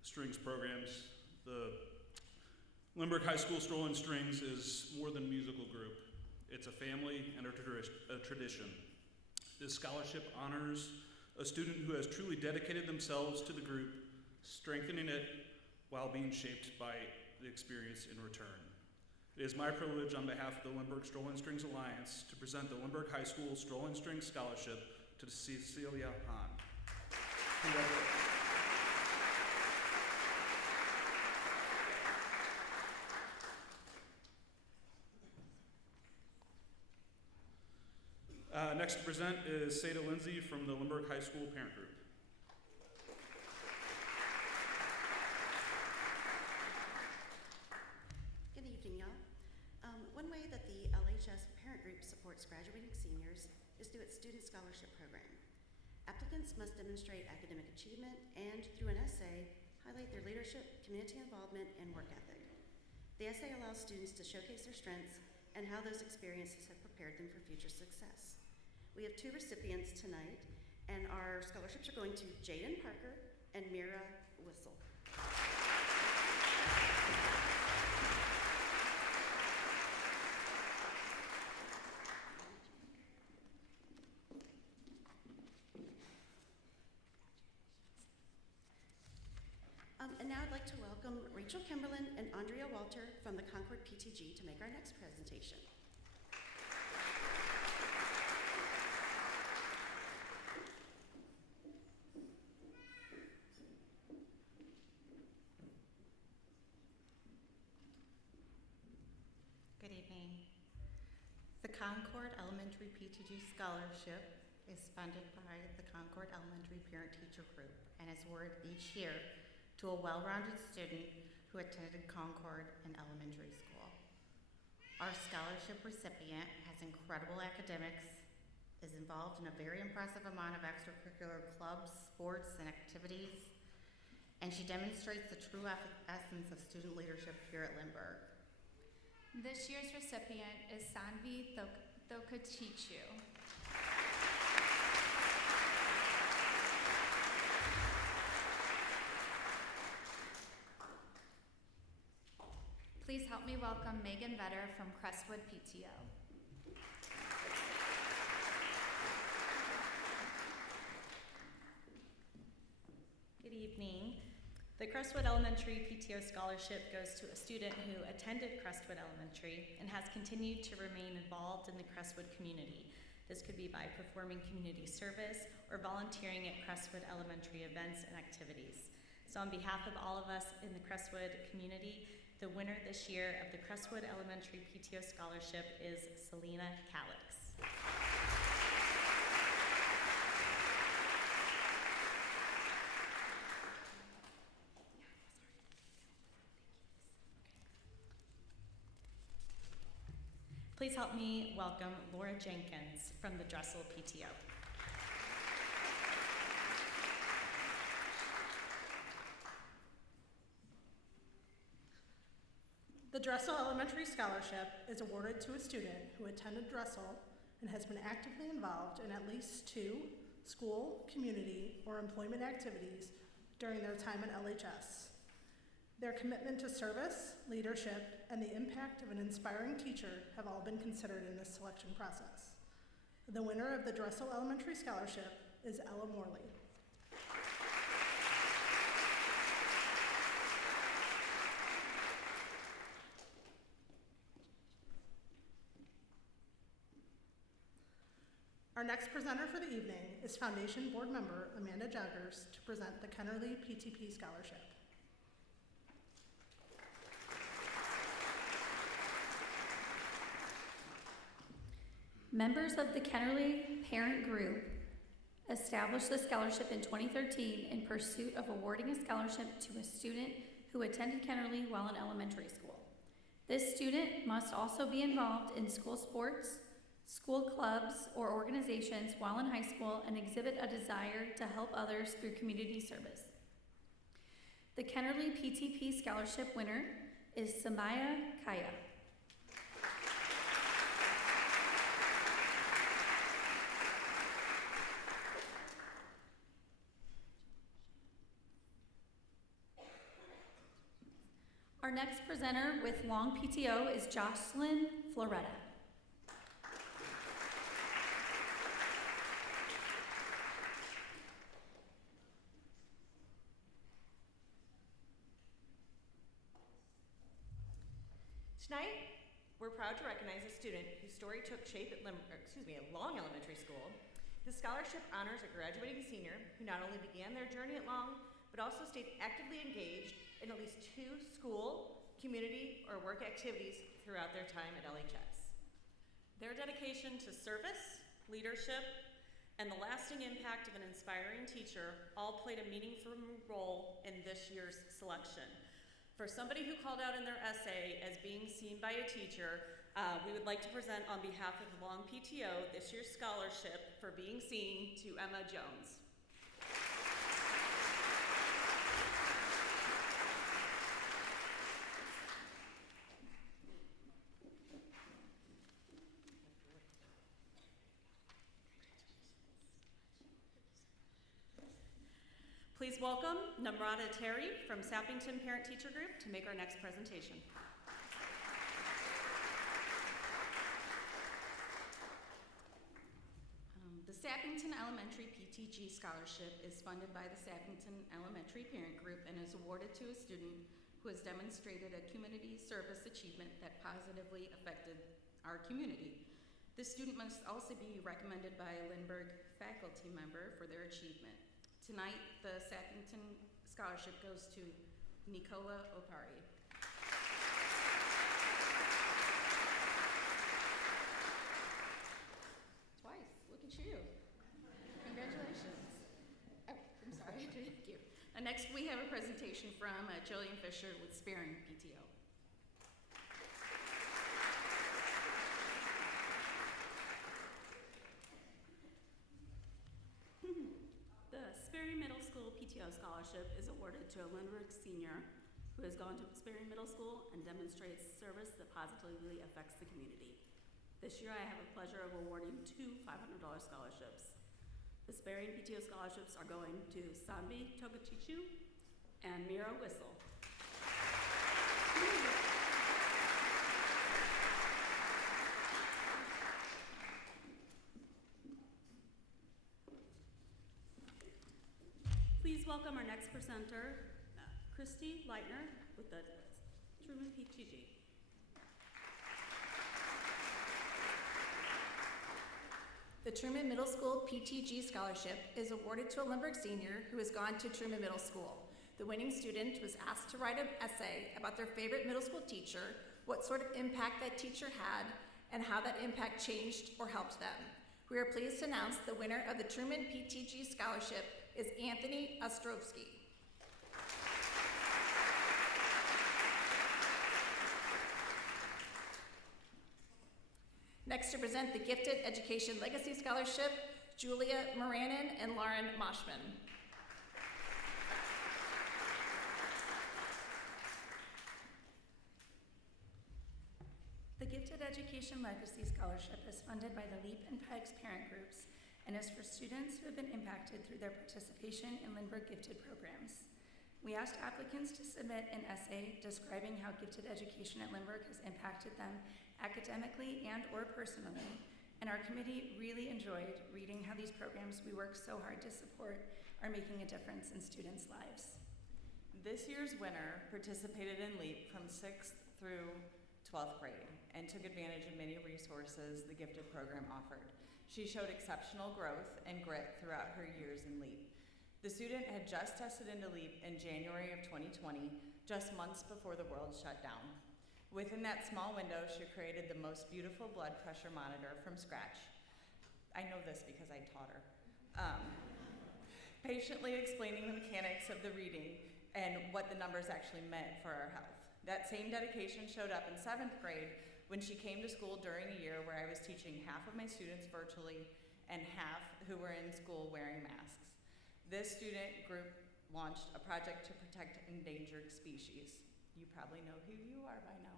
Strings programs, the Lindbergh High School Strolling Strings is more than a musical group. It's a family and a tradition. This scholarship honors a student who has truly dedicated themselves to the group, strengthening it while being shaped by the experience in return. It is my privilege on behalf of the Lindbergh Strolling Strings Alliance to present the Lindbergh High School Strolling Strings Scholarship to Cecilia Hahn. Next to present is Seda Lindsay from the Lindbergh High School Parent Group. Good evening, y'all. One way that the LHS Parent Group supports graduating seniors is through its Student Scholarship Program. Applicants must demonstrate academic achievement and, through an essay, highlight their leadership, community involvement, and work ethic. The essay allows students to showcase their strengths and how those experiences have prepared them for future success. We have 2 recipients tonight, and our scholarships are going to Jaden Parker and Mira Whistle. And now I'd like to welcome Rachel Kimberlin and Andrea Walter from the Concord PTG to make our next presentation. Good evening. The Concord Elementary PTG Scholarship is funded by the Concord Elementary Parent Teacher Group and is awarded each year to a well-rounded student who attended Concord in elementary school. Our scholarship recipient has incredible academics, is involved in a very impressive amount of extracurricular clubs, sports, and activities, and she demonstrates the true essence of student leadership here at Lindbergh. This year's recipient is Sanvi Thokachichu. Please help me welcome Megan Vetter from Crestwood PTO. Good evening. The Crestwood Elementary PTO Scholarship goes to a student who attended Crestwood Elementary and has continued to remain involved in the Crestwood community. This could be by performing community service or volunteering at Crestwood Elementary events and activities. So on behalf of all of us in the Crestwood community, the winner this year of the Crestwood Elementary PTO Scholarship is Selena Calix. Please help me welcome Laura Jenkins from the Dressel PTO. The Dressel Elementary Scholarship is awarded to a student who attended Dressel and has been actively involved in at least 2 school, community, or employment activities during their time at LHS. Their commitment to service, leadership, and the impact of an inspiring teacher have all been considered in this selection process. The winner of the Dressel Elementary Scholarship is Ella Morley. Our next presenter for the evening is Foundation Board Member Amanda Joggers to present the Kennerly PTP Scholarship. Members of the Kennerly Parent Group established the scholarship in 2013 in pursuit of awarding a scholarship to a student who attended Kennerly while in elementary school. This student must also be involved in school sports, school clubs, or organizations while in high school and exhibit a desire to help others through community service. The Kennerly PTP Scholarship winner is Samaya Kaya. Our next presenter with long PTO is Jocelyn Floretta. Tonight, we're proud to recognize a student whose story took shape at Long Elementary School. This scholarship honors a graduating senior who not only began their journey at Long, but also stayed actively engaged in at least 2 school, community, or work activities throughout their time at LHS. Their dedication to service, leadership, and the lasting impact of an inspiring teacher all played a meaningful role in this year's selection. For somebody who called out in their essay as being seen by a teacher, we would like to present on behalf of the Long PTO this year's scholarship for being seen to Emma Jones. Please welcome Namrata Terry from Sappington Parent Teacher Group to make our next presentation. The Sappington Elementary PTG Scholarship is funded by the Sappington Elementary Parent Group and is awarded to a student who has demonstrated a community service achievement that positively affected our community. This student must also be recommended by a Lindbergh faculty member for their achievement. Tonight, the Sappington Scholarship goes to Nicola Opari. Twice, look at you. Congratulations. Oh, I'm sorry, thank you. Next, we have a presentation from Jillian Fisher with Sparing PTO. Sperry Middle School PTO Scholarship is awarded to a Lindbergh senior who has gone to Sperry Middle School and demonstrates service that positively affects the community. This year I have the pleasure of awarding 2 $500 scholarships. The Sperry PTO scholarships are going to Sanvi Togachichu and Mira Whistle. Please welcome our next presenter, Christy Leitner with the Truman PTG. The Truman Middle School PTG Scholarship is awarded to a Lindbergh senior who has gone to Truman Middle School. The winning student was asked to write an essay about their favorite middle school teacher, what sort of impact that teacher had, and how that impact changed or helped them. We are pleased to announce the winner of the Truman PTG Scholarship is Anthony Ostrovsky. Next to present the Gifted Education Legacy Scholarship, Julia Moranin and Lauren Moshman. The Gifted Education Legacy Scholarship is funded by the LEAP and PEGS parent groups and is for students who have been impacted through their participation in Lindbergh Gifted programs. We asked applicants to submit an essay describing how gifted education at Lindbergh has impacted them academically and or personally, and our committee really enjoyed reading how these programs we work so hard to support are making a difference in students' lives. This year's winner participated in LEAP from 6th through 12th grade and took advantage of many resources the Gifted program offered. She showed exceptional growth and grit throughout her years in LEAP. The student had just tested into LEAP in January of 2020, just months before the world shut down. Within that small window, she created the most beautiful blood pressure monitor from scratch. I know this because I taught her. Patiently explaining the mechanics of the reading and what the numbers actually meant for our health. That same dedication showed up in 7th grade when she came to school during a year where I was teaching half of my students virtually and half who were in school wearing masks. This student group launched a project to protect endangered species. You probably know who you are by now.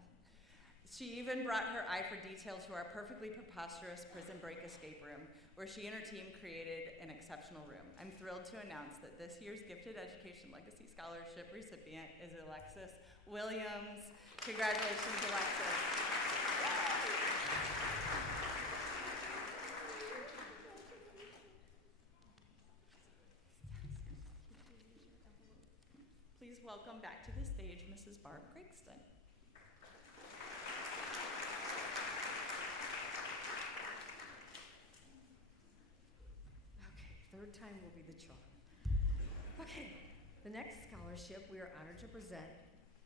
She even brought her eye for detail to our perfectly preposterous prison break escape room, where she and her team created an exceptional room. I'm thrilled to announce that this year's Gifted Education Legacy Scholarship recipient is Alexis Williams. Congratulations, Alexis. Please welcome back to the stage Mrs. Barb Craigston. Third time will be the charm. Okay, the next scholarship we are honored to present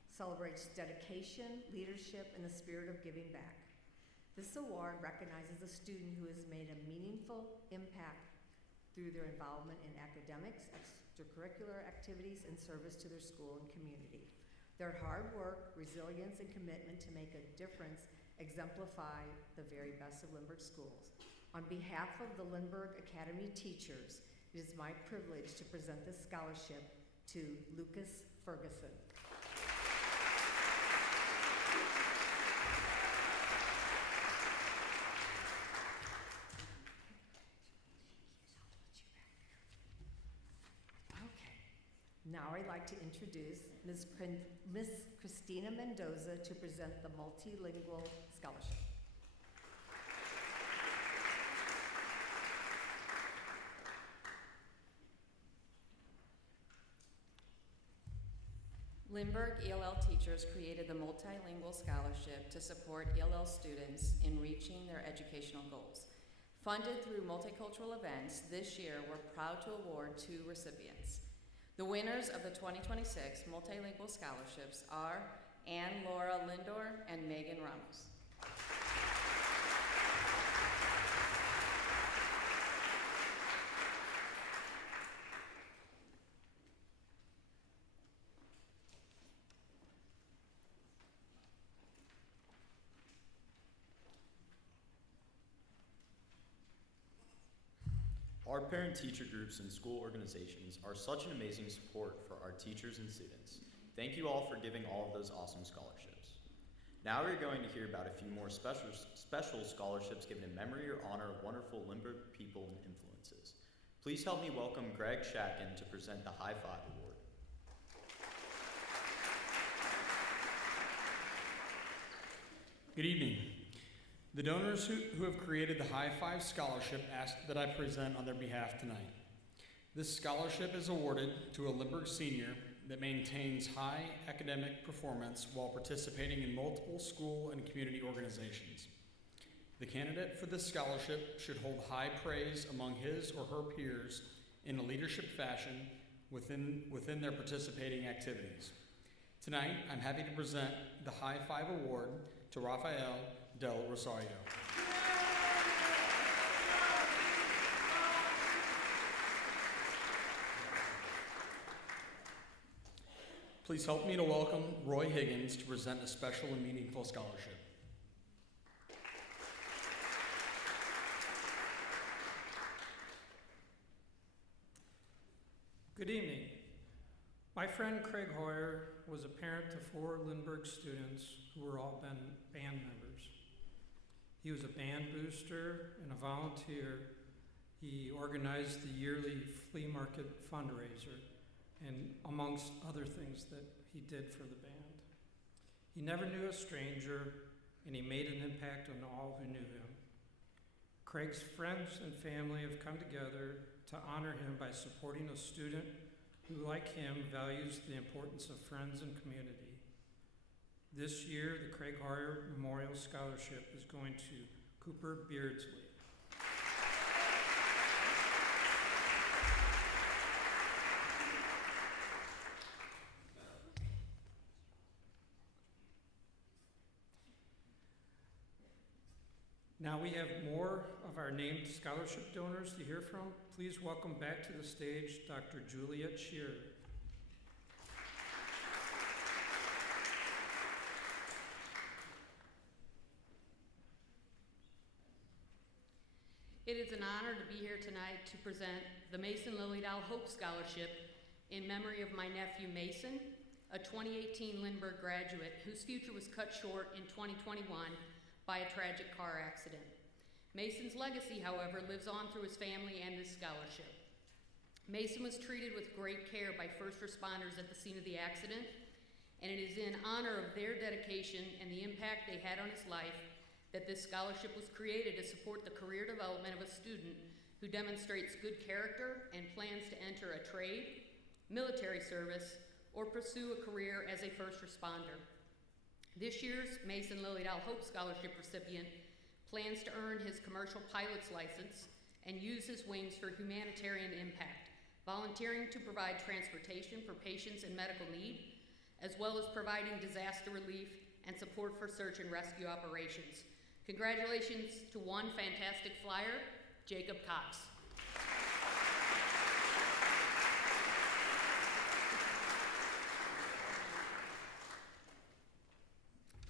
celebrates dedication, leadership, and the spirit of giving back. This award recognizes a student who has made a meaningful impact through their involvement in academics, extracurricular activities, and service to their school and community. Their hard work, resilience, and commitment to make a difference exemplify the very best of Lindbergh schools. On behalf of the Lindbergh Academy teachers, it is my privilege to present this scholarship to Lucas Ferguson. Okay, now I'd like to introduce Ms. Christina Mendoza to present the Multilingual Scholarship. Lindbergh ELL teachers created the Multilingual Scholarship to support ELL students in reaching their educational goals. Funded through multicultural events, this year we're proud to award 2 recipients. The winners of the 2026 Multilingual Scholarships are Anne Laura Lindor and Megan Ramos. Our parent-teacher groups and school organizations are such an amazing support for our teachers and students. Thank you all for giving all of those awesome scholarships. Now we're going to hear about a few more special scholarships given in memory or honor of wonderful Lindbergh people and influences. Please help me welcome Greg Shacken to present the High Five Award. Good evening. The donors who have created the High Five Scholarship asked that I present on their behalf tonight. This scholarship is awarded to a Lindbergh senior that maintains high academic performance while participating in multiple school and community organizations. The candidate for this scholarship should hold high praise among his or her peers in a leadership fashion within their participating activities. Tonight, I'm happy to present the High Five Award to Rafael Del Rosario. Please help me to welcome Roy Higgins to present a special and meaningful scholarship. Good evening. My friend Craig Hoyer was a parent to 4 Lindbergh students who were all band members. He was a band booster and a volunteer. He organized the yearly flea market fundraiser, and amongst other things that he did for the band. He never knew a stranger, and he made an impact on all who knew him. Craig's friends and family have come together to honor him by supporting a student who, like him, values the importance of friends and community. This year, the Craig Hoyer Memorial Scholarship is going to Cooper Beardsley. Now we have more of our named scholarship donors to hear from. Please welcome back to the stage Dr. Juliet Shearer. It is an honor to be here tonight to present the Mason Lilydale Hope Scholarship in memory of my nephew Mason, a 2018 Lindbergh graduate whose future was cut short in 2021 by a tragic car accident. Mason's legacy, however, lives on through his family and this scholarship. Mason was treated with great care by first responders at the scene of the accident, and it is in honor of their dedication and the impact they had on his life that this scholarship was created to support the career development of a student who demonstrates good character and plans to enter a trade, military service, or pursue a career as a first responder. This year's Mason Lilydale Hope Scholarship recipient plans to earn his commercial pilot's license and use his wings for humanitarian impact, volunteering to provide transportation for patients in medical need, as well as providing disaster relief and support for search and rescue operations. Congratulations to one fantastic flyer, Jacob Cox.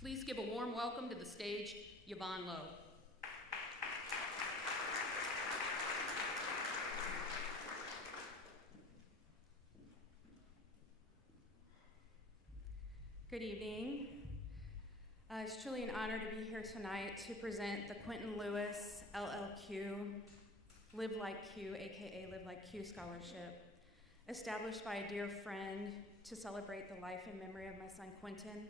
Please give a warm welcome to the stage, Yvonne Lowe. Good evening. It's truly an honor to be here tonight to present the Quentin Lewis LLQ, Live Like Q, aka Live Like Q Scholarship, established by a dear friend to celebrate the life and memory of my son Quentin.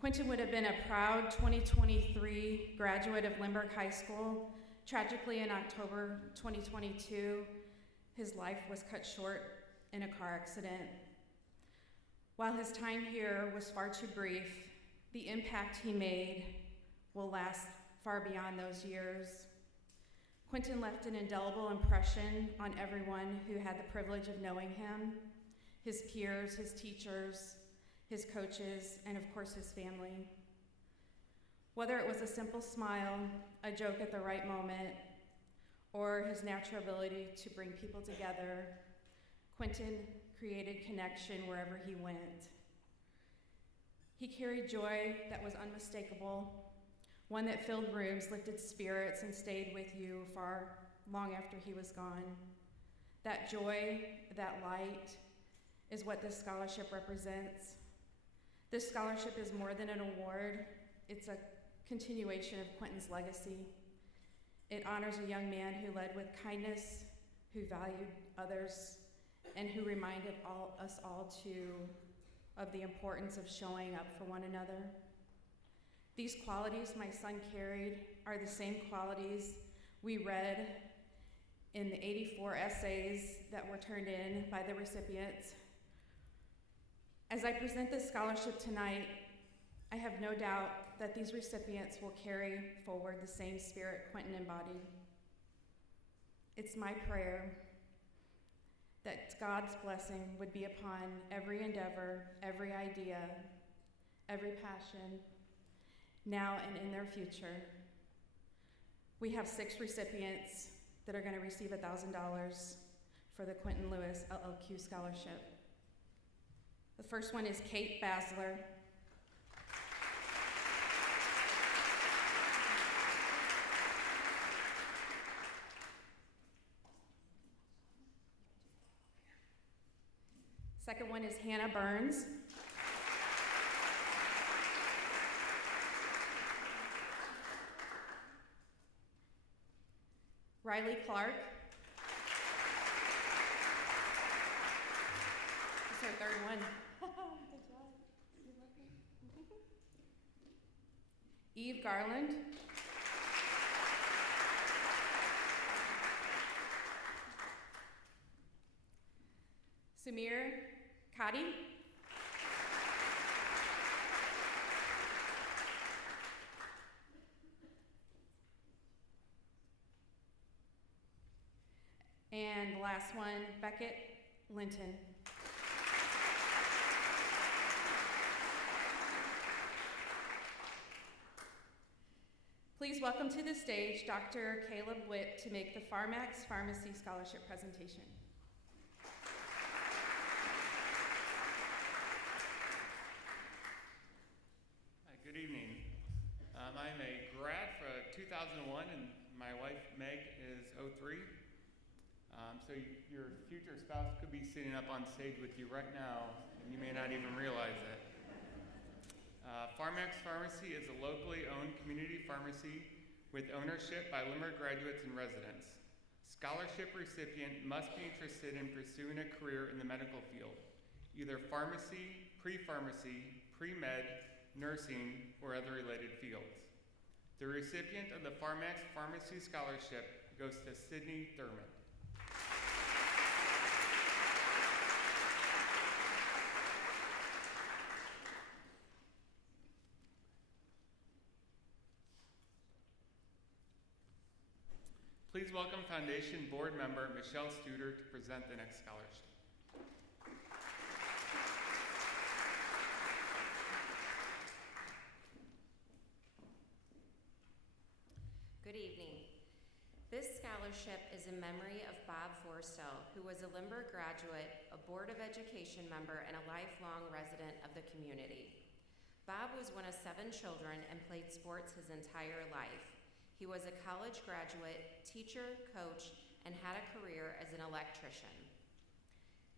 Quentin would have been a proud 2023 graduate of Lindbergh High School. Tragically, in October 2022, his life was cut short in a car accident. While his time here was far too brief, the impact he made will last far beyond those years. Quentin left an indelible impression on everyone who had the privilege of knowing him, his peers, his teachers, his coaches, and of course his family. Whether it was a simple smile, a joke at the right moment, or his natural ability to bring people together, Quentin created connection wherever he went. He carried joy that was unmistakable, one that filled rooms, lifted spirits, and stayed with you far long after he was gone. That joy, that light, is what this scholarship represents. This scholarship is more than an award. It's a continuation of Quentin's legacy. It honors a young man who led with kindness, who valued others, and who reminded us all of the importance of showing up for one another. These qualities my son carried are the same qualities we read in the 84 essays that were turned in by the recipients. As I present this scholarship tonight, I have no doubt that these recipients will carry forward the same spirit Quentin embodied. It's my prayer that God's blessing would be upon every endeavor, every idea, every passion, now and in their future. We have 6 recipients that are going to receive $1,000 for the Quentin Lewis LLQ Scholarship. The first one is Kate Basler. Second one is Hannah Burns. Riley Clark. This is our third one. Good job. You're welcome. Eve Garland. Samir Kadi. And the last one, Beckett Linton. Please welcome to the stage Dr. Caleb Witt to make the Pharmax Pharmacy Scholarship presentation. Hi, good evening. I'm a grad for 2001 and my wife Meg is 03. So your future spouse could be sitting up on stage with you right now and you may not even realize it. Pharmax Pharmacy is a locally owned community pharmacy with ownership by Lindbergh graduates and residents. Scholarship recipient must be interested in pursuing a career in the medical field, either pharmacy, pre-pharmacy, pre-med, nursing, or other related fields. The recipient of the Pharmax Pharmacy Scholarship goes to Sydney Thurman. Please welcome Foundation Board Member Michelle Studer to present the next scholarship. Good evening. This scholarship is in memory of Bob Forstell, who was a Lindbergh graduate, a Board of Education member, and a lifelong resident of the community. Bob was one of 7 children and played sports his entire life. He was a college graduate, teacher, coach, and had a career as an electrician.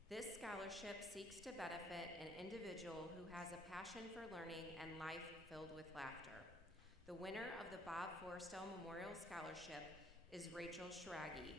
This scholarship seeks to benefit an individual who has a passion for learning and life filled with laughter. The winner of the Bob Forstell Memorial Scholarship is Rachel Schragi.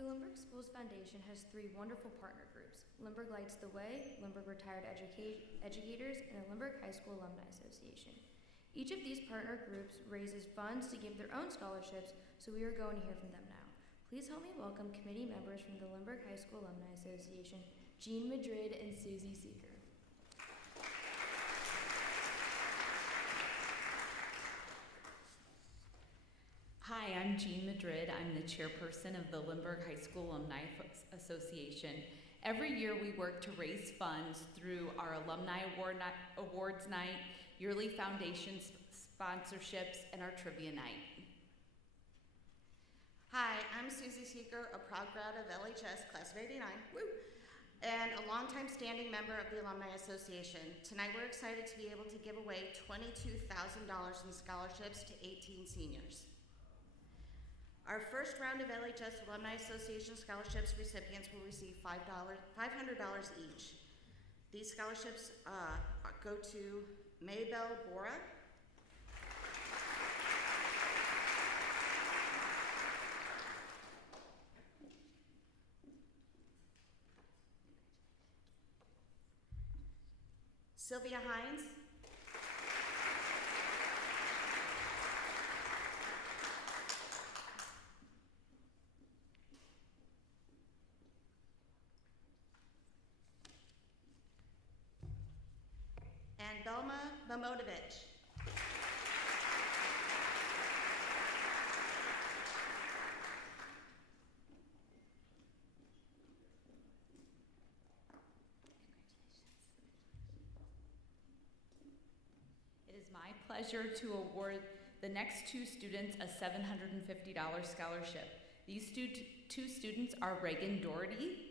The Lindbergh Schools Foundation has 3 wonderful partner groups: Lindbergh Lights the Way, Lindbergh Retired Educators, and the Lindbergh High School Alumni Association. Each of these partner groups raises funds to give their own scholarships, so we are going to hear from them now. Please help me welcome committee members from the Lindbergh High School Alumni Association, Jean Madrid and Susie Seeker. Hi, I'm Jean Madrid. I'm the chairperson of the Lindbergh High School Alumni Association. Every year we work to raise funds through our Alumni Awards Night, yearly foundation sponsorships, and our trivia night. Hi, I'm Susie Seeker, a proud grad of LHS, class of '89, woo, and a longtime standing member of the Alumni Association. Tonight we're excited to be able to give away $22,000 in scholarships to 18 seniors. Our first round of LHS Alumni Association scholarships recipients will receive $500 each. These scholarships go to Maybelle Bora, Sylvia Hines, and Belma Mamotovich. It is my pleasure to award the next 2 students a $750 scholarship. These 2 students are Reagan Doherty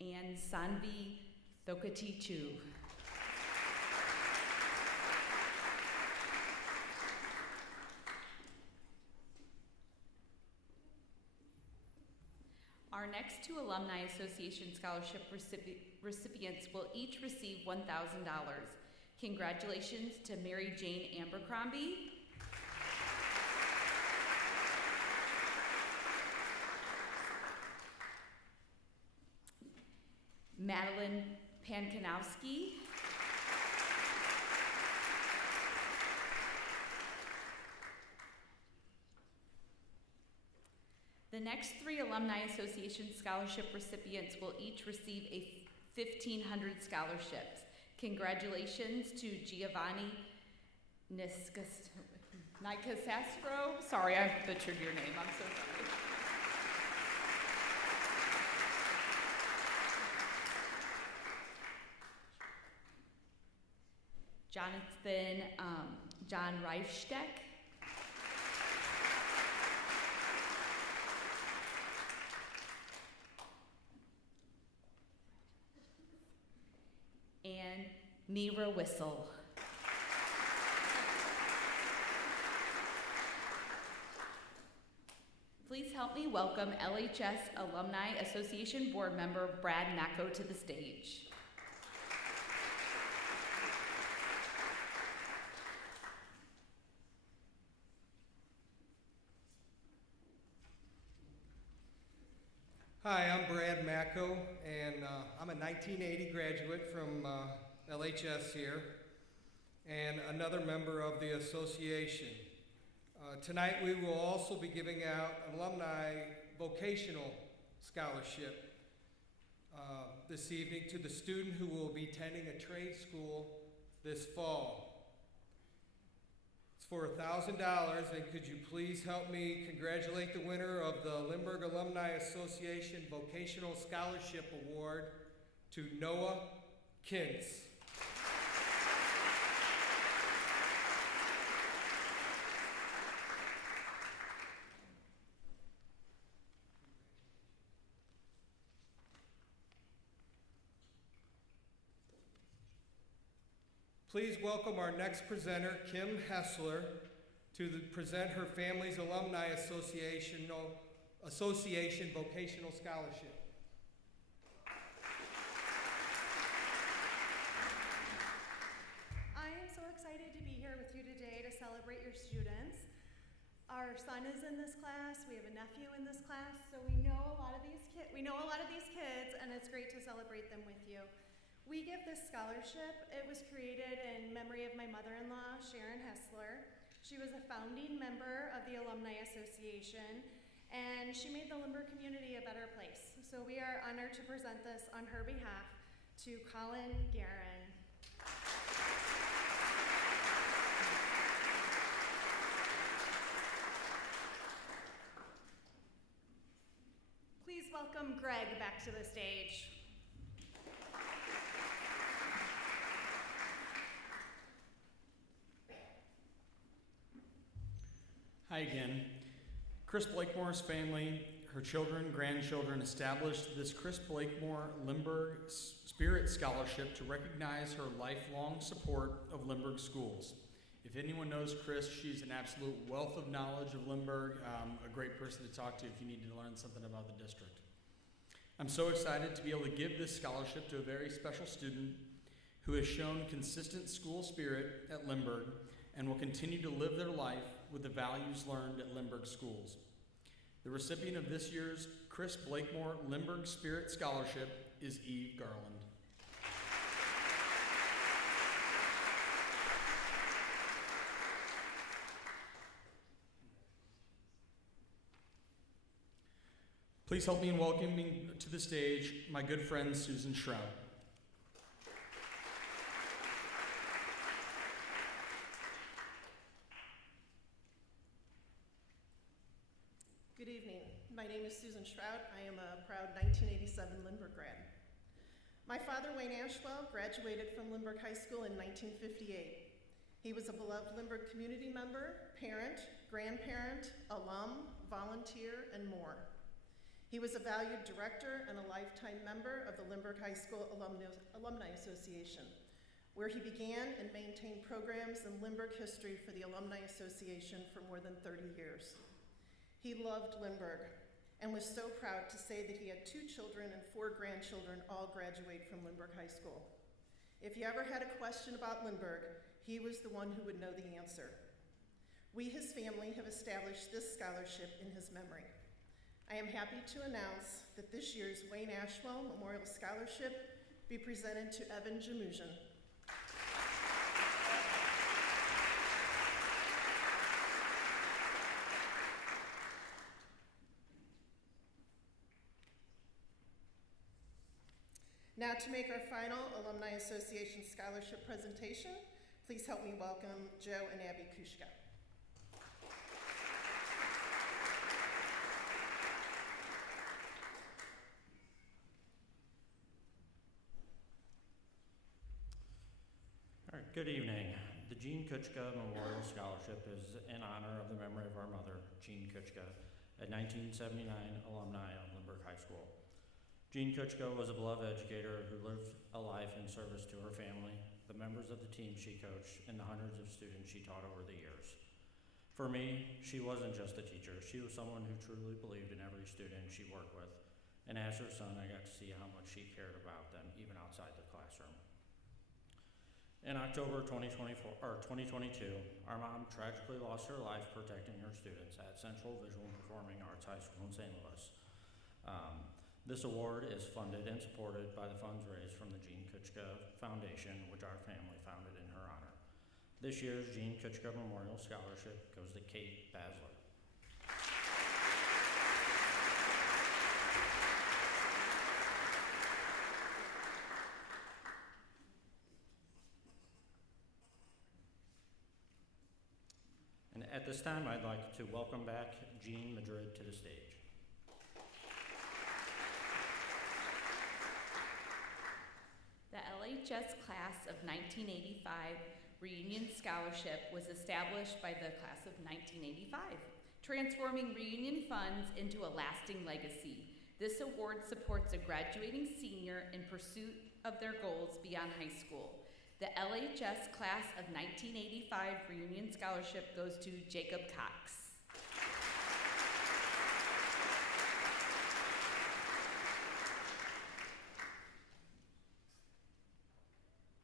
and Sanvi Thokatichu. Our next 2 Alumni Association Scholarship recipients will each receive $1,000. Congratulations to Mary Jane Abercrombie, Madeline Pankanowski, The next 3 Alumni Association scholarship recipients will each receive a 1,500 scholarships. Congratulations to Giovanni Nicasastro. Sorry, I butchered your name. I'm so sorry. Jonathan John Reifsteck. And Nira Whistle. Please help me welcome LHS Alumni Association Board Member Brad Nacco to the stage. Hi, I'm Brad Macco, and I'm a 1980 graduate from LHS here, and another member of the association. Tonight we will also be giving out an alumni vocational scholarship this evening to the student who will be attending a trade school this fall. It's for $1,000, and could you please help me congratulate the winner of the Lindbergh Alumni Association Vocational Scholarship Award to Noah Kintz. Please welcome our next presenter, Kim Hessler, to present her family's Alumni Association Vocational Scholarship. I am so excited to be here with you today to celebrate your students. Our son is in this class, we have a nephew in this class, so we know a lot of these kids, and it's great to celebrate them with you. We give this scholarship. It was created in memory of my mother-in-law, Sharon Hessler. She was a founding member of the Alumni Association, and she made the Lindbergh community a better place. So we are honored to present this on her behalf to Colin Guerin. Please welcome Greg back to the stage. Hi again. Chris Blakemore's family, her children, grandchildren established this Chris Blakemore Lindbergh Spirit Scholarship to recognize her lifelong support of Lindbergh schools. If anyone knows Chris, she's an absolute wealth of knowledge of Lindbergh, a great person to talk to if you need to learn something about the district. I'm so excited to be able to give this scholarship to a very special student who has shown consistent school spirit at Lindbergh and will continue to live their life with the values learned at Lindbergh schools. The recipient of this year's Chris Blakemore Lindbergh Spirit Scholarship is Eve Garland. Please help me in welcoming to the stage my good friend Susan Shroud. Good evening. My name is Susan Shroud. I am a proud 1987 Lindbergh grad. My father, Wayne Ashwell, graduated from Lindbergh High School in 1958. He was a beloved Lindbergh community member, parent, grandparent, alum, volunteer, and more. He was a valued director and a lifetime member of the Lindbergh High School Alumni Association, where he began and maintained programs in Lindbergh history for the Alumni Association for more than 30 years. He loved Lindbergh and was so proud to say that he had 2 children and 4 grandchildren all graduate from Lindbergh High School. If you ever had a question about Lindbergh, he was the one who would know the answer. We, his family, have established this scholarship in his memory. I am happy to announce that this year's Wayne Ashwell Memorial Scholarship be presented to Evan Jamusian. Now to make our final Alumni Association Scholarship presentation, please help me welcome Joe and Abby Kushka. All right, good evening. The Jean Kuchka Memorial Scholarship is in honor of the memory of our mother, Jean Kuchka, a 1979 alumni of Lindbergh High School. Jean Kuchka was a beloved educator who lived a life in service to her family, the members of the team she coached, and the hundreds of students she taught over the years. For me, she wasn't just a teacher. She was someone who truly believed in every student she worked with, and as her son, I got to see how much she cared about them, even outside the classroom. In October 2022, our mom tragically lost her life protecting her students at Central Visual and Performing Arts High School in St. Louis. This award is funded and supported by the funds raised from the Jean Kuchka Foundation, which our family founded in her honor. This year's Jean Kuchka Memorial Scholarship goes to Kate Basler. And at this time, I'd like to welcome back Jean Madrid to the stage. The LHS Class of 1985 Reunion Scholarship was established by the Class of 1985, transforming reunion funds into a lasting legacy. This award supports a graduating senior in pursuit of their goals beyond high school. The LHS Class of 1985 Reunion Scholarship goes to Jacob Cox.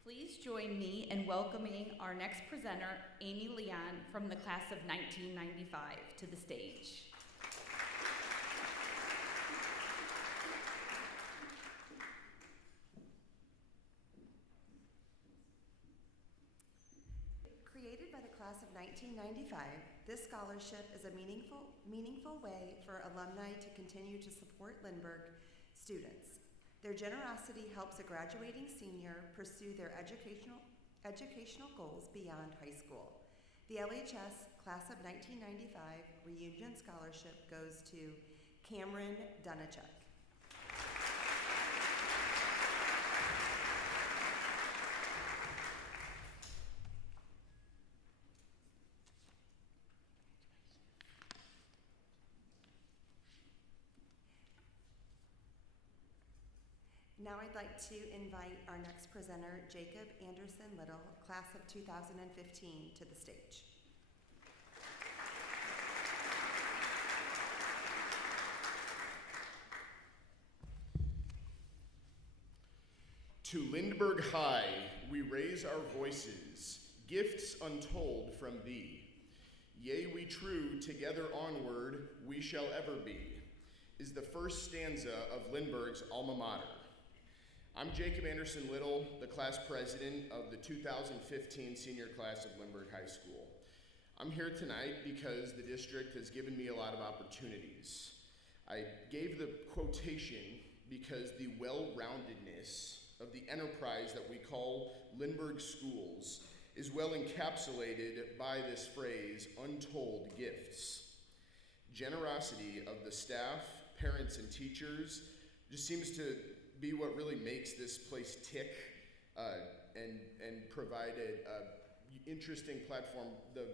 Please join me in welcoming our next presenter, Amy Leon, from the Class of 1995 to the stage. Created by the Class of 1995, this scholarship is a meaningful way for alumni to continue to support Lindbergh students. Their generosity helps a graduating senior pursue their educational goals beyond high school. The LHS Class of 1995 Reunion Scholarship goes to Cameron Dunachuk. Now I'd like to invite our next presenter, Jacob Anderson Little, Class of 2015, to the stage. To Lindbergh High, we raise our voices, gifts untold from thee. Yea, we true, together onward, we shall ever be, is the first stanza of Lindbergh's alma mater. I'm Jacob Anderson Little, the class president of the 2015 senior class of Lindbergh High School. I'm here tonight because the district has given me a lot of opportunities. I gave the quotation because the well-roundedness of the enterprise that we call Lindbergh Schools is well encapsulated by this phrase, untold gifts. Generosity of the staff, parents, and teachers just seems to be what really makes this place tick and provide an interesting platform. The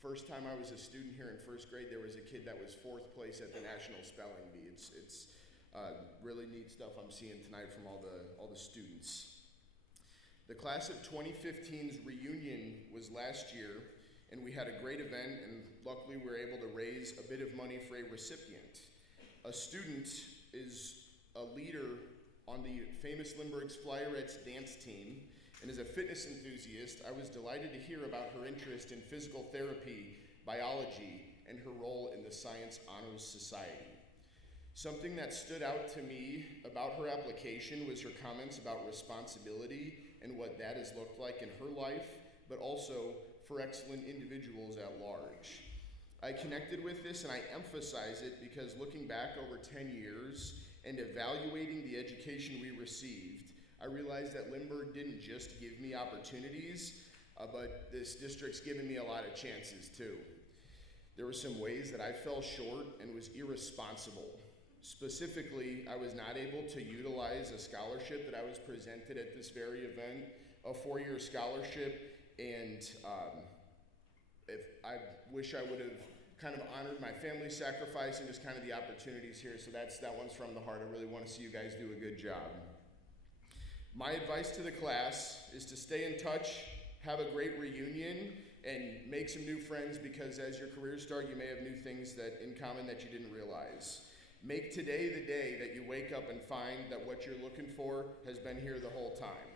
first time I was a student here in first grade, there was a kid that was 4th place at the National Spelling Bee. It's really neat stuff I'm seeing tonight from all the students. The class of 2015's reunion was last year, and we had a great event, and luckily we were able to raise a bit of money for a recipient. A student is a leader on the famous Lindbergh's Flyerettes dance team, and as a fitness enthusiast, I was delighted to hear about her interest in physical therapy, biology, and her role in the Science Honors Society. Something that stood out to me about her application was her comments about responsibility and what that has looked like in her life, but also for excellent individuals at large. I connected with this and I emphasize it because looking back over 10 years and evaluating the education we received, I realized that Lindbergh didn't just give me opportunities, but this district's given me a lot of chances too. There were some ways that I fell short and was irresponsible. Specifically, I was not able to utilize a scholarship that I was presented at this very event, a 4-year scholarship, and if I wish I would have kind of honored my family's sacrifice and just kind of the opportunities here. So that one's from the heart. I really want to see you guys do a good job. My advice to the class is to stay in touch, have a great reunion, and make some new friends, because as your careers start, you may have new things in common that you didn't realize. Make today the day that you wake up and find that what you're looking for has been here the whole time.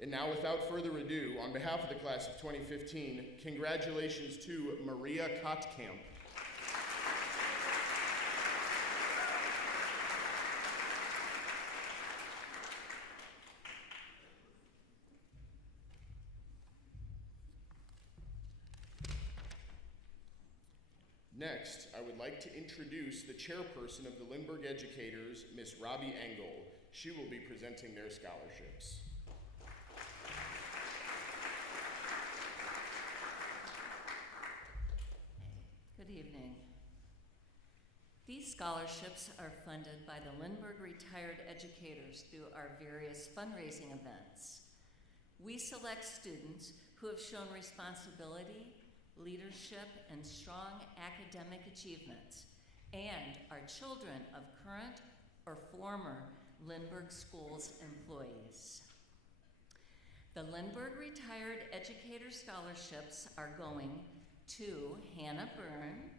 And now, without further ado, on behalf of the class of 2015, congratulations to Maria Kottkamp. Next, I would like to introduce the chairperson of the Lindbergh Educators, Miss Robbie Engel. She will be presenting their scholarships. Good evening. These scholarships are funded by the Lindbergh Retired Educators through our various fundraising events. We select students who have shown responsibility, leadership, and strong academic achievements, and are children of current or former Lindbergh Schools employees. The Lindbergh Retired Educator Scholarships are going to Hannah Burns,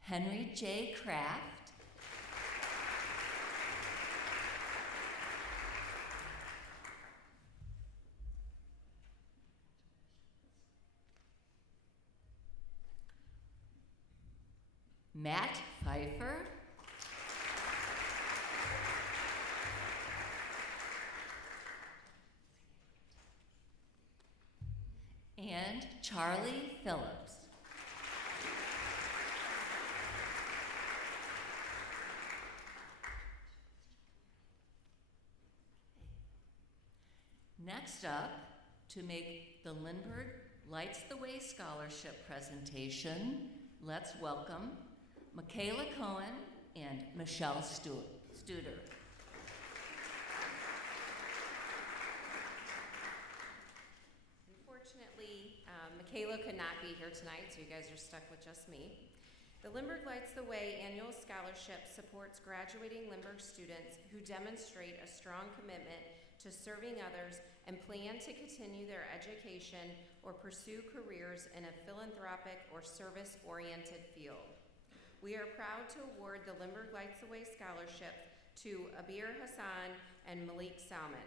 Henry J. Kraft, Matt Pfeiffer, and Charlie Phillips. Next up, to make the Lindbergh Lights the Way Scholarship presentation, let's welcome Michaela Cohen and Michelle Studer. Unfortunately, Michaela could not be here tonight, so you guys are stuck with just me. The Lindbergh Lights the Way annual scholarship supports graduating Lindbergh students who demonstrate a strong commitment to serving others and plan to continue their education or pursue careers in a philanthropic or service-oriented field. We are proud to award the Lindbergh Lights the Way Scholarship to Abir Hassan and Malik Salman.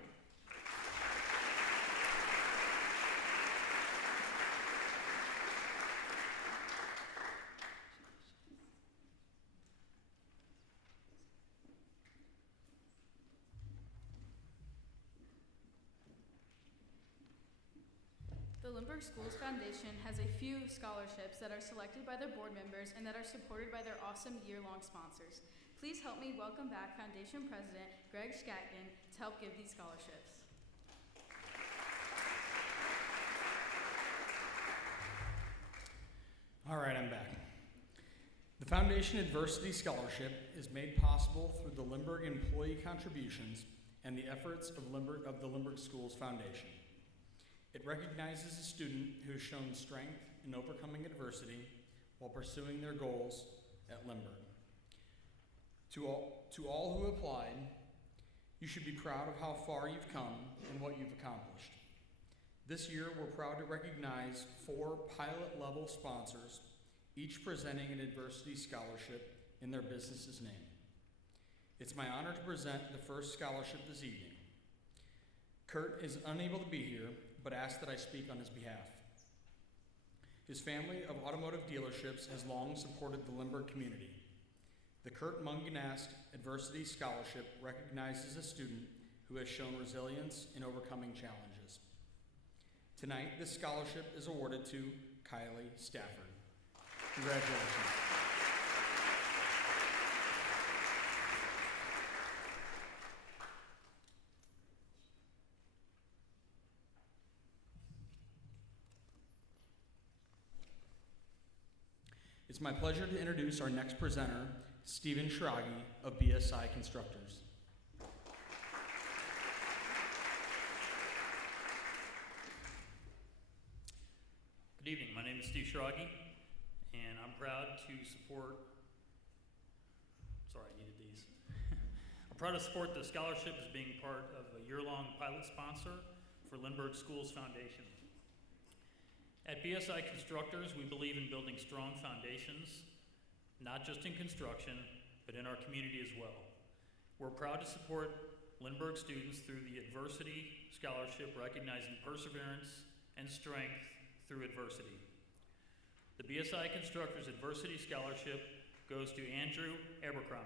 The Lindbergh Schools Foundation has a few scholarships that are selected by their board members and that are supported by their awesome year-long sponsors. Please help me welcome back Foundation President Greg Scatkin to help give these scholarships. All right, I'm back. The Foundation Adversity Scholarship is made possible through the Lindbergh employee contributions and the efforts of the Lindbergh Schools Foundation. It recognizes a student who has shown strength in overcoming adversity while pursuing their goals at Lindbergh. To all who applied, you should be proud of how far you've come and what you've accomplished. This year, we're proud to recognize 4 pilot-level sponsors, each presenting an adversity scholarship in their business's name. It's my honor to present the first scholarship this evening. Kurt is unable to be here, but asked that I speak on his behalf. His family of automotive dealerships has long supported the Lindbergh community. The Kurt Munganast Adversity Scholarship recognizes a student who has shown resilience in overcoming challenges. Tonight, this scholarship is awarded to Kylie Stafford. Congratulations. It's my pleasure to introduce our next presenter, Stephen Shiragi of BSI Constructors. Good evening, my name is Steve Shiragi, and I'm proud to support, sorry, I needed these. I'm proud to support the scholarship as being part of a year-long pilot sponsor for Lindbergh Schools Foundation. At BSI Constructors, we believe in building strong foundations, not just in construction, but in our community as well. We're proud to support Lindbergh students through the Adversity Scholarship, recognizing perseverance and strength through adversity. The BSI Constructors Adversity Scholarship goes to Andrew Abercrombie.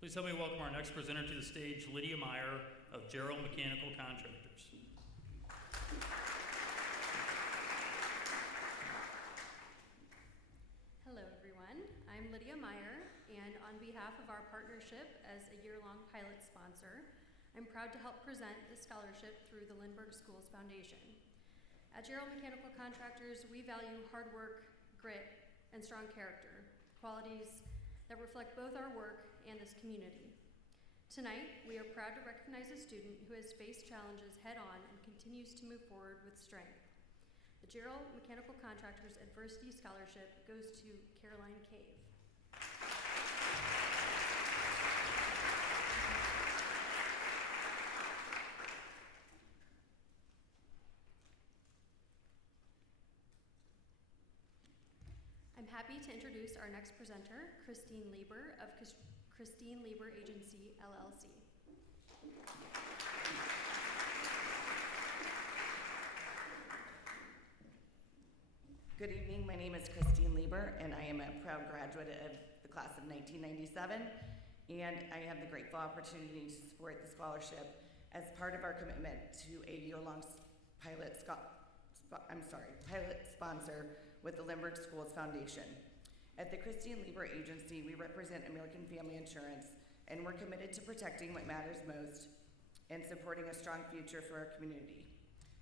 Please help me welcome our next presenter to the stage, Lydia Meyer of Gerald Mechanical Contractors. Hello everyone, I'm Lydia Meyer, and on behalf of our partnership as a year-long pilot sponsor, I'm proud to help present this scholarship through the Lindbergh Schools Foundation. At Gerald Mechanical Contractors, we value hard work, grit, and strong character, qualities that reflect both our work and this community. Tonight, we are proud to recognize a student who has faced challenges head-on and continues to move forward with strength. The Gerald Mechanical Contractors Adversity Scholarship goes to Caroline Cave. I'm happy to introduce our next presenter, Christine Lieber of Christine Lieber Agency, LLC. Good evening, my name is Christine Lieber, and I am a proud graduate of the class of 1997, and I have the grateful opportunity to support the scholarship as part of our commitment to a year-long pilot sponsor with the Lindbergh Schools Foundation. At the Christine Lieber Agency, we represent American Family Insurance, and we're committed to protecting what matters most and supporting a strong future for our community.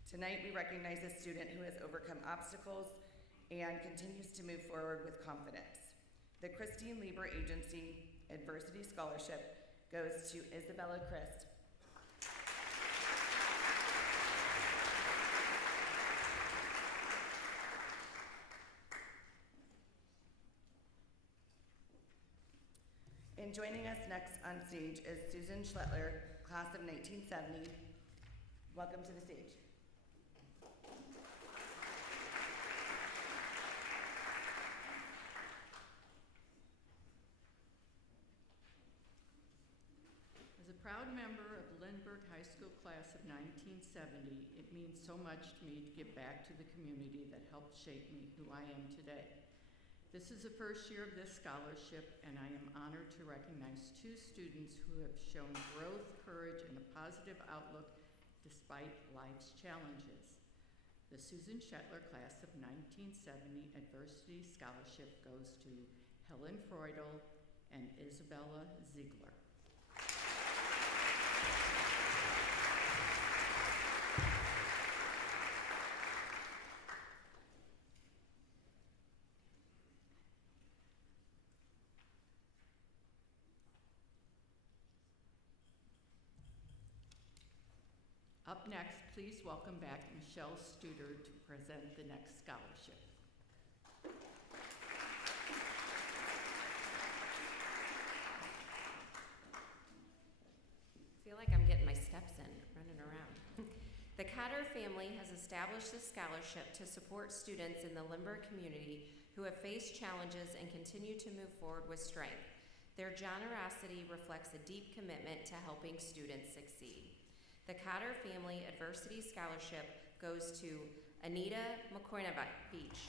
Tonight, we recognize a student who has overcome obstacles and continues to move forward with confidence. The Christine Lieber Agency Adversity Scholarship goes to Isabella Christ. And joining us next on stage is Susan Schlettler, class of 1970. Welcome to the stage. As a proud member of the Lindbergh High School class of 1970, it means so much to me to give back to the community that helped shape me who I am today. This is the first year of this scholarship, and I am honored to recognize two students who have shown growth, courage, and a positive outlook despite life's challenges. The Susan Shetler class of 1970 Adversity Scholarship goes to Helen Freudel and Isabella Ziegler. Up next, please welcome back Michelle Studer to present the next scholarship. I feel like I'm getting my steps in, running around. The Cotter family has established this scholarship to support students in the Lindbergh community who have faced challenges and continue to move forward with strength. Their generosity reflects a deep commitment to helping students succeed. The Cotter Family Adversity Scholarship goes to Anita McCoyna-Beach.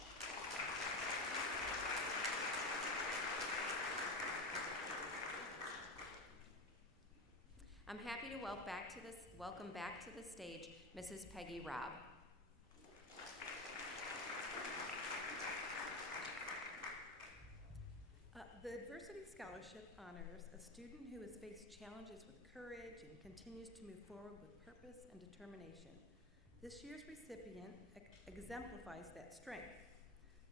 I'm happy to welcome back to the stage Mrs. Peggy Robb. The Adversity Scholarship honors a student who has faced challenges with courage and continues to move forward with purpose and determination. This year's recipient exemplifies that strength.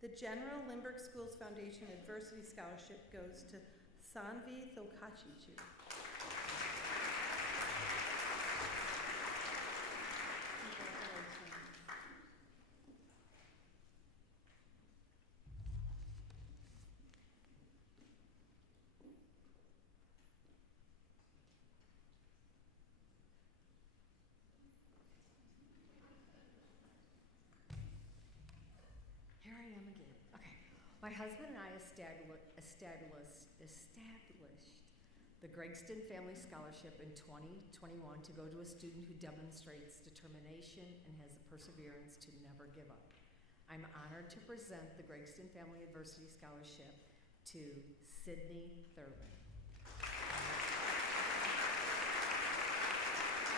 The General Lindbergh Schools Foundation Adversity Scholarship goes to Sanvi Thokachichu. Here I am again. Okay. My husband and I established the Gregston Family Scholarship in 2021 to go to a student who demonstrates determination and has the perseverance to never give up. I'm honored to present the Gregston Family Adversity Scholarship to Sydney Thurman.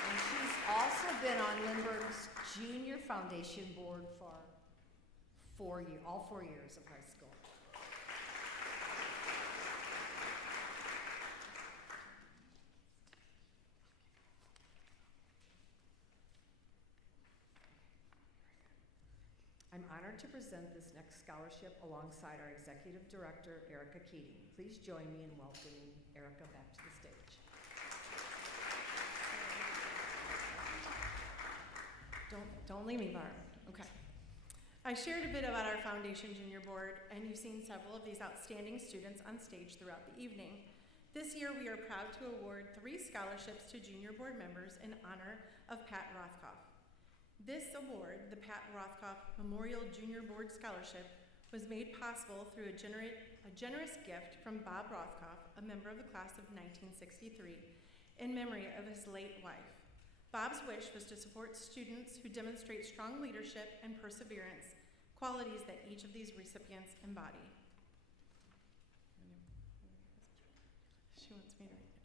And she's also been on Lindbergh's Junior Foundation Board for all 4 years of high school. I'm honored to present this next scholarship alongside our Executive Director, Erica Keating. Please join me in welcoming Erica back to the stage. Don't leave me, Barb. Okay. I shared a bit about our Foundation Junior Board, and you've seen several of these outstanding students on stage throughout the evening. This year, we are proud to award 3 scholarships to Junior Board members in honor of Pat Rothkopf. This award, the Pat Rothkopf Memorial Junior Board Scholarship, was made possible through a generous gift from Bob Rothkopf, a member of the class of 1963, in memory of his late wife. Bob's wish was to support students who demonstrate strong leadership and perseverance, qualities that each of these recipients embody. She wants me to read it,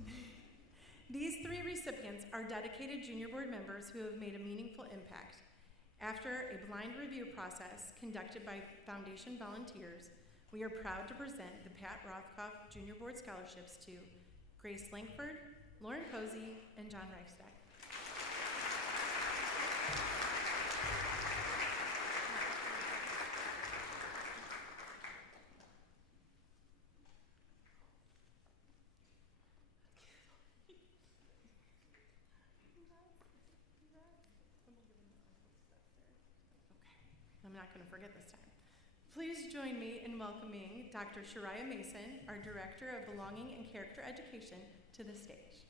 okay. These 3 recipients are dedicated Junior Board members who have made a meaningful impact. After a blind review process conducted by Foundation volunteers, we are proud to present the Pat Rothkopf Junior Board Scholarships to Grace Lankford, Lauren Posey, and John Reichstack. I'm not going to forget this time. Please join me in welcoming Dr. Shariah Mason, our Director of Belonging and Character Education, to the stage.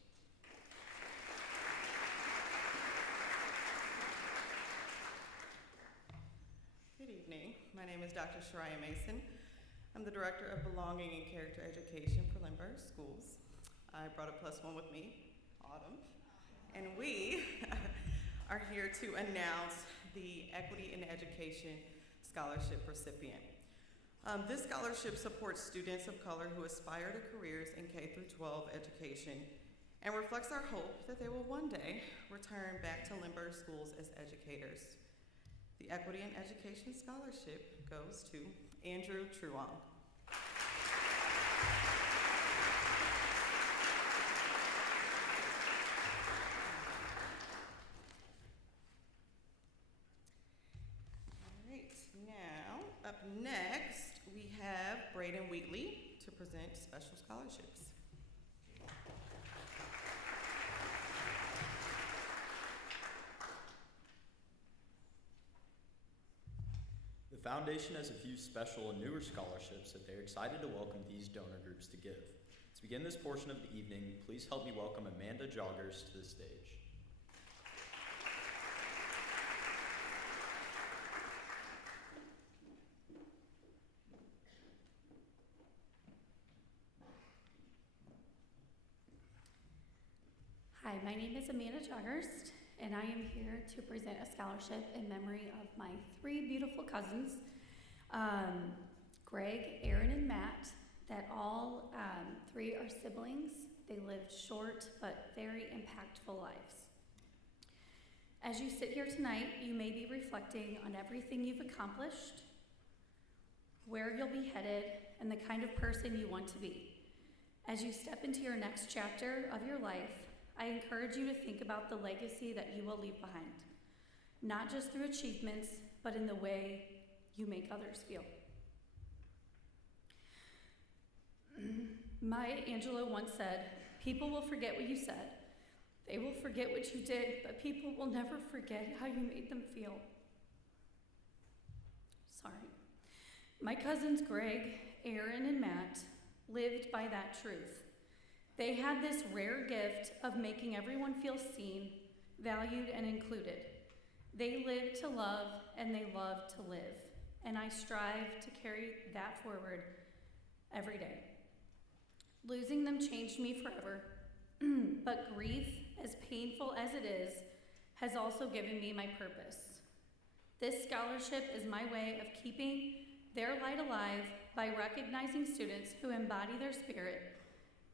Good evening. My name is Dr. Shariah Mason. I'm the Director of Belonging and Character Education for Lindbergh Schools. I brought a +1 with me, Autumn, and we are here to announce the Equity in Education Scholarship recipient. This scholarship supports students of color who aspire to careers in K-12 education and reflects our hope that they will one day return back to Lindbergh schools as educators. The Equity in Education Scholarship goes to Andrew Truong. Up next, we have Braden Wheatley to present special scholarships. The Foundation has a few special and newer scholarships that they're excited to welcome these donor groups to give. To begin this portion of the evening, please help me welcome Amanda Joggers to the stage. Hi, my name is Amanda Joggers, and I am here to present a scholarship in memory of my three beautiful cousins, Greg, Aaron, and Matt, that all three are siblings. They lived short but very impactful lives. As you sit here tonight, you may be reflecting on everything you've accomplished, where you'll be headed, and the kind of person you want to be. As you step into your next chapter of your life, I encourage you to think about the legacy that you will leave behind, not just through achievements, but in the way you make others feel. Maya Angelou once said, "People will forget what you said. They will forget what you did, but people will never forget how you made them feel." Sorry. My cousins Greg, Aaron, and Matt lived by that truth. They had this rare gift of making everyone feel seen, valued, and included. They lived to love, and they loved to live. And I strive to carry that forward every day. Losing them changed me forever, but grief, as painful as it is, has also given me my purpose. This scholarship is my way of keeping their light alive by recognizing students who embody their spirit,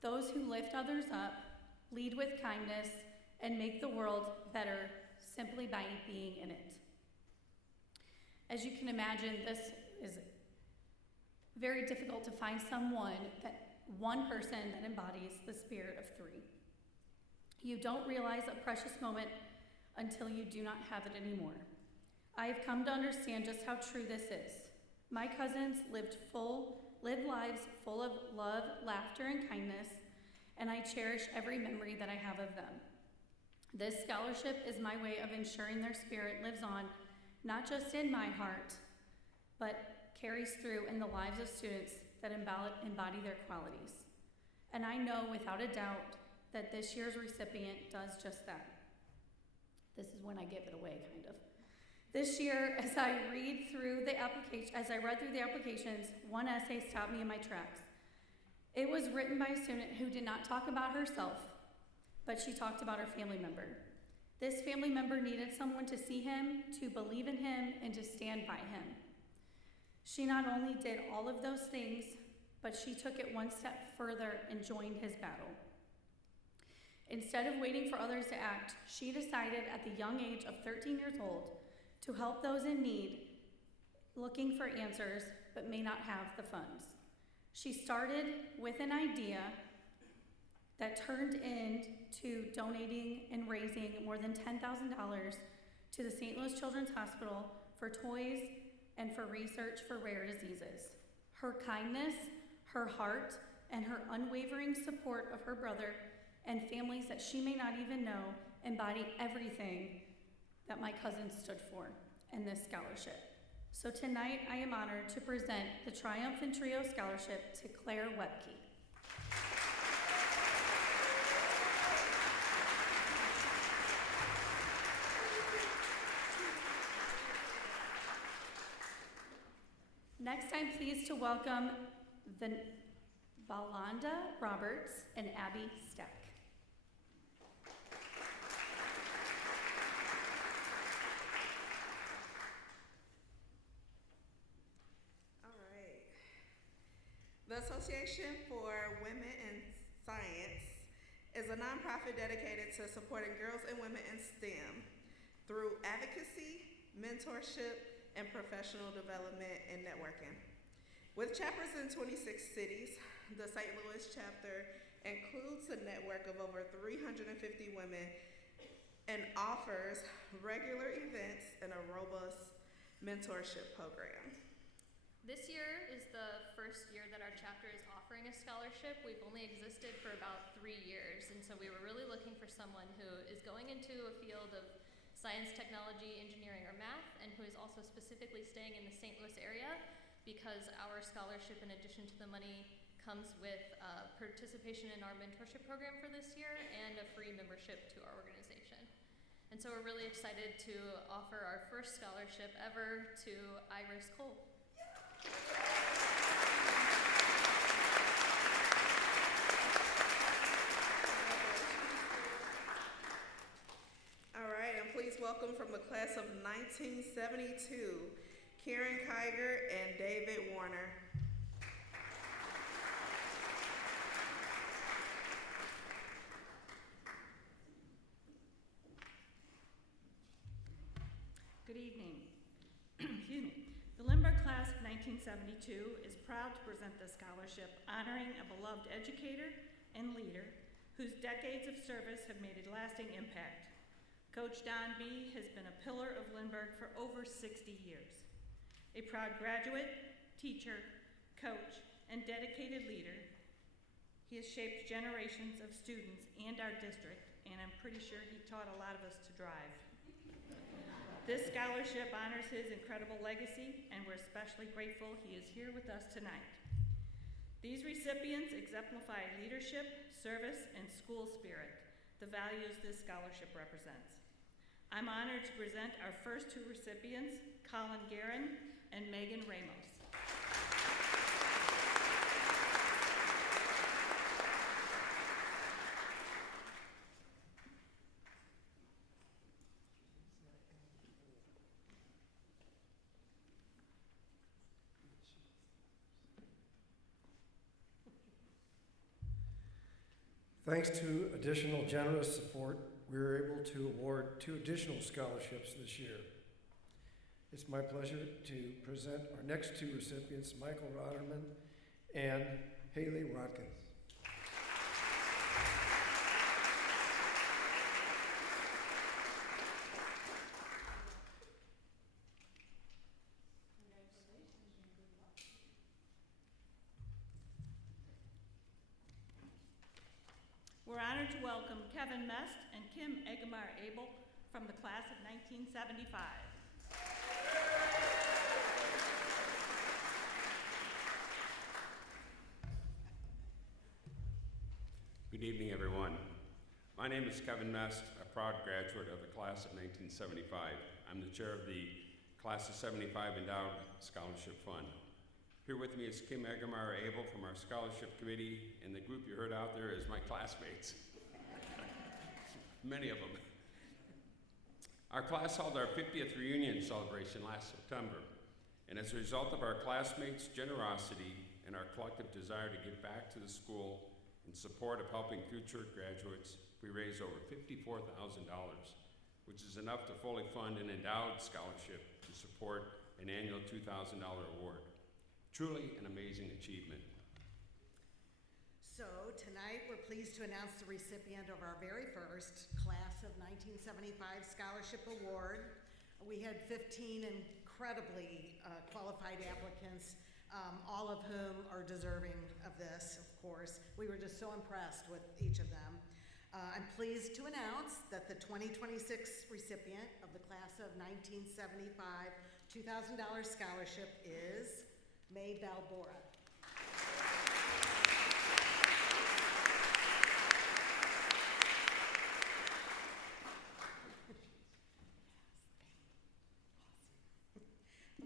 those who lift others up, lead with kindness, and make the world better simply by being in it. As you can imagine, this is very difficult to find one person that embodies the spirit of three. You don't realize a precious moment until you do not have it anymore. I have come to understand just how true this is. My cousins lived lives full of love, laughter, and kindness, and I cherish every memory that I have of them. This scholarship is my way of ensuring their spirit lives on, not just in my heart, but carries through in the lives of students that embody their qualities. And I know without a doubt that this year's recipient does just that. This is when I give it away, kind of. This year, as I read through the applications, one essay stopped me in my tracks. It was written by a student who did not talk about herself, but she talked about her family member. This family member needed someone to see him, to believe in him, and to stand by him. She not only did all of those things, but she took it one step further and joined his battle. Instead of waiting for others to act, she decided at the young age of 13 years old to help those in need, looking for answers, but may not have the funds. She started with an idea that turned into donating and raising more than $10,000 to the St. Louis Children's Hospital for toys and for research for rare diseases. Her kindness, her heart, and her unwavering support of her brother and families that she may not even know embody everything that my cousins stood for in this scholarship. So tonight I am honored to present the Triumphant Trio Scholarship to Claire Webke. Next, I'm pleased to welcome Valanda Roberts and Abby Steck. The Association for Women in Science is a nonprofit dedicated to supporting girls and women in STEM through advocacy, mentorship, and professional development and networking. With chapters in 26 cities, the St. Louis chapter includes a network of over 350 women and offers regular events and a robust mentorship program. This year is the first year that our chapter is offering a scholarship. We've only existed for about 3 years, and so we were really looking for someone who is going into a field of science, technology, engineering, or math, and who is also specifically staying in the St. Louis area, because our scholarship, in addition to the money, comes with participation in our mentorship program for this year and a free membership to our organization. And so we're really excited to offer our first scholarship ever to Iris Cole. welcome from the class of 1972, Karen Kiger and David Warner. Good evening. Excuse me. The Lindbergh class of 1972 is proud to present this scholarship honoring a beloved educator and leader whose decades of service have made a lasting impact. Coach Don B. has been a pillar of Lindbergh for over 60 years. A proud graduate, teacher, coach, and dedicated leader, he has shaped generations of students and our district, and I'm pretty sure he taught a lot of us to drive. This scholarship honors his incredible legacy, and we're especially grateful he is here with us tonight. These recipients exemplify leadership, service, and school spirit, the values this scholarship represents. I'm honored to present our first two recipients, Colin Guerin and Megan Ramos. Thanks to additional generous support, we were able to award 2 additional scholarships this year. It's my pleasure to present our next 2 recipients, Michael Rotterman and Haley Watkins. We're honored to welcome Kevin Mest and Kim Eggemar Abel from the class of 1975. Good evening, everyone. My name is Kevin Mest, a proud graduate of the class of 1975. I'm the chair of the Class of 75 Endowed Scholarship Fund. Here with me is Kim Eggemar Abel from our scholarship committee, and the group you heard out there is my classmates. Many of them. Our class held our 50th reunion celebration last September, and as a result of our classmates' generosity and our collective desire to give back to the school in support of helping future graduates, we raised over $54,000, which is enough to fully fund an endowed scholarship to support an annual $2,000 award. Truly an amazing achievement. So tonight we're pleased to announce the recipient of our very first Class of 1975 Scholarship Award. We had 15 incredibly qualified applicants, all of whom are deserving of this, of course. We were just so impressed with each of them. I'm pleased to announce that the 2026 recipient of the Class of 1975 $2,000 scholarship is May Balbora.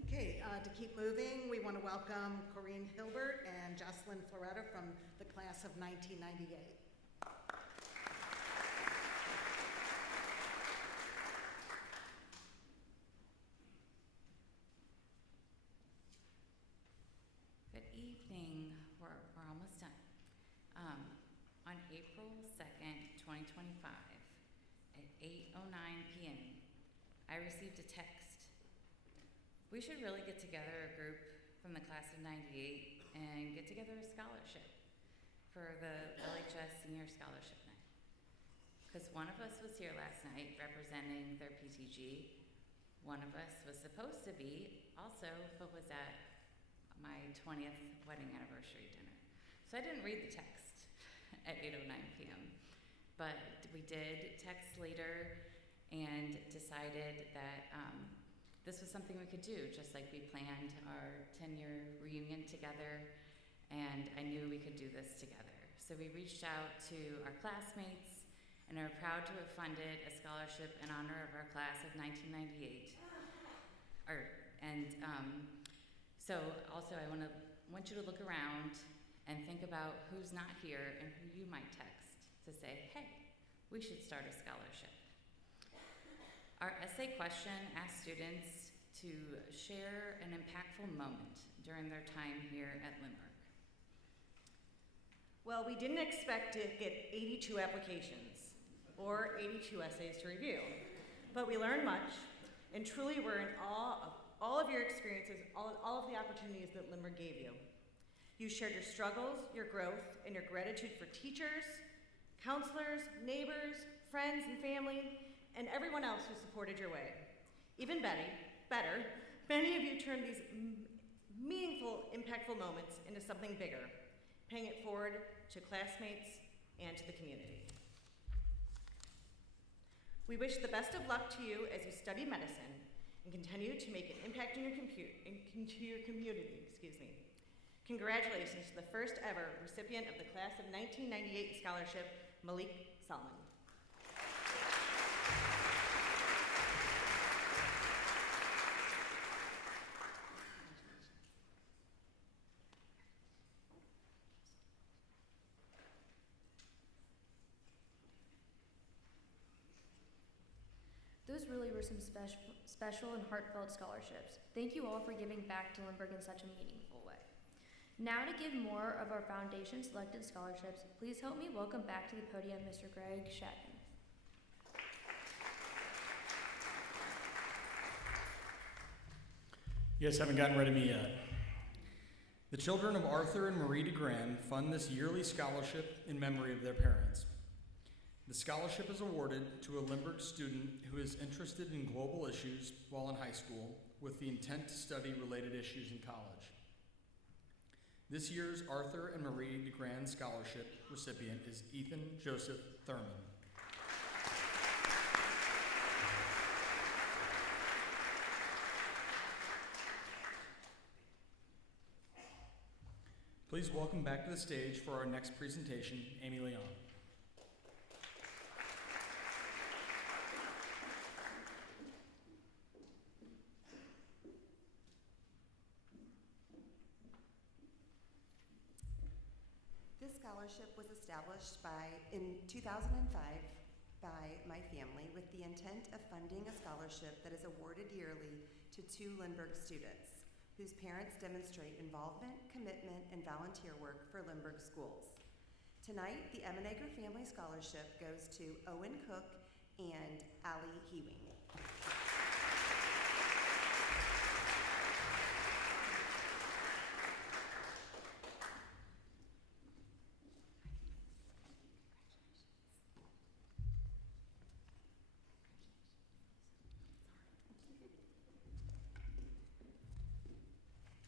Okay, to keep moving, we want to welcome Corinne Hilbert and Jocelyn Floretta from the class of 1998. Good evening. We're almost done. On April 2nd, 2025, at 8:09 p.m., I received a text. We should really get together a group from the class of 98 and get together a scholarship for the LHS Senior Scholarship Night. Because one of us was here last night representing their PTG. One of us was supposed to be also, but was at my 20th wedding anniversary dinner. So I didn't read the text at 8:09 p.m. But we did text later and decided that this was something we could do, just like we planned our 10-year reunion together, and I knew we could do this together. So we reached out to our classmates and are proud to have funded a scholarship in honor of our class of 1998. So also I want you to look around and think about who's not here and who you might text to say, hey, we should start a scholarship. Our essay question asked students to share an impactful moment during their time here at Lindbergh. Well, we didn't expect to get 82 applications or 82 essays to review, but we learned much, and truly we're in awe of all of your experiences, all of the opportunities that Lindbergh gave you. You shared your struggles, your growth, and your gratitude for teachers, counselors, neighbors, friends, and family, and everyone else who supported your way. Even better, many of you turned these meaningful, impactful moments into something bigger, paying it forward to classmates and to the community. We wish the best of luck to you as you study medicine and continue to make an impact in your community. Congratulations to the first ever recipient of the class of 1998 scholarship, Malik Salman. Those really were some special and heartfelt scholarships. Thank you all for giving back to Lindbergh in such a meaningful way. Now to give more of our foundation selected scholarships, please help me welcome back to the podium Mr. Greg Shatton. You guys haven't gotten rid of me yet. The children of Arthur and Marie DeGrand fund this yearly scholarship in memory of their parents. The scholarship is awarded to a Lindbergh student who is interested in global issues while in high school with the intent to study related issues in college. This year's Arthur and Marie DeGrand Scholarship recipient is Ethan Joseph Thurman. Please welcome back to the stage for our next presentation, Amy Leon. This scholarship was established in 2005 by my family with the intent of funding a scholarship that is awarded yearly to 2 Lindbergh students whose parents demonstrate involvement, commitment, and volunteer work for Lindbergh schools. Tonight, the Emenegger Family Scholarship goes to Owen Cook and Allie Hewing.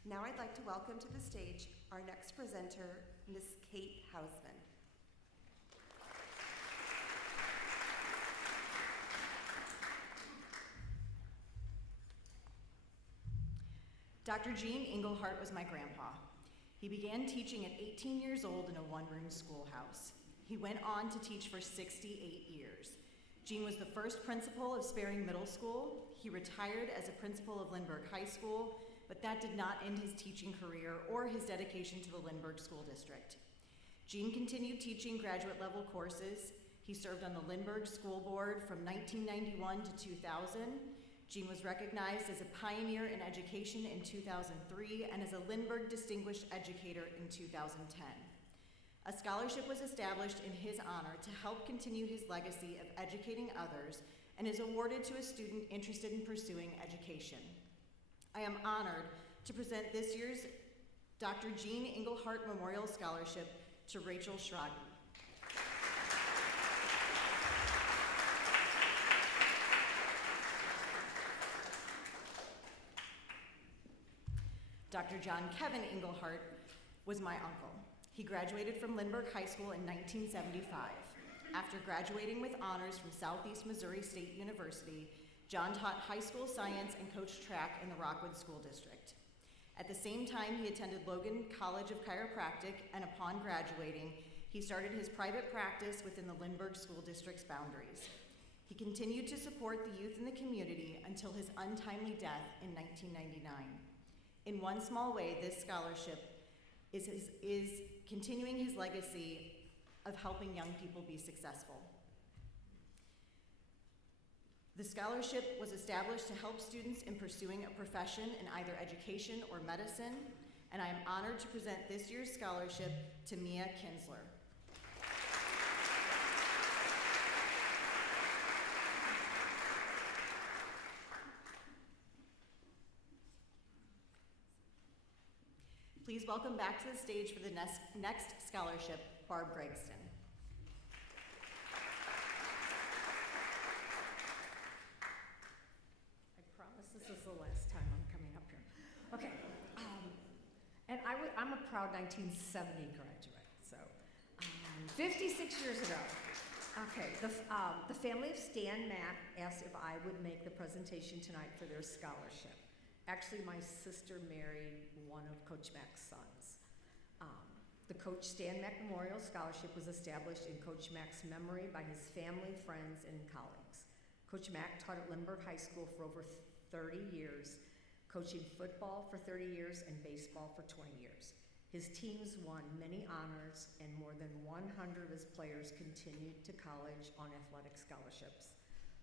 Now I'd like to welcome to the stage our next presenter, Ms. Kate Hausman. Dr. Gene Englehart was my grandpa. He began teaching at 18 years old in a one-room schoolhouse. He went on to teach for 68 years. Gene was the first principal of Sparing Middle School. He retired as a principal of Lindbergh High School, but that did not end his teaching career or his dedication to the Lindbergh School District. Gene continued teaching graduate level courses. He served on the Lindbergh School Board from 1991 to 2000. Gene was recognized as a pioneer in education in 2003 and as a Lindbergh Distinguished Educator in 2010. A scholarship was established in his honor to help continue his legacy of educating others and is awarded to a student interested in pursuing education. I am honored to present this year's Dr. Gene Englehart Memorial Scholarship to Rachel Schragi. Dr. John Kevin Englehart was my uncle. He graduated from Lindbergh High School in 1975. After graduating with honors from Southeast Missouri State University, John taught high school science and coached track in the Rockwood School District. At the same time, he attended Logan College of Chiropractic, and upon graduating, he started his private practice within the Lindbergh School District's boundaries. He continued to support the youth in the community until his untimely death in 1999. In one small way, this scholarship is continuing his legacy of helping young people be successful. The scholarship was established to help students in pursuing a profession in either education or medicine, and I am honored to present this year's scholarship to Mia Kinsler. Please welcome back to the stage for the next scholarship, Barb Gregston. I promise this is the last time I'm coming up here. Okay, and I'm a proud 1970 graduate, so 56 years ago. Okay, the family of Stan Mack asked if I would make the presentation tonight for their scholarship. Actually, my sister married one of Coach Mack's sons. The Coach Stan Mack Memorial Scholarship was established in Coach Mack's memory by his family, friends, and colleagues. Coach Mack taught at Lindbergh High School for over 30 years, coaching football for 30 years and baseball for 20 years. His teams won many honors, and more than 100 of his players continued to college on athletic scholarships.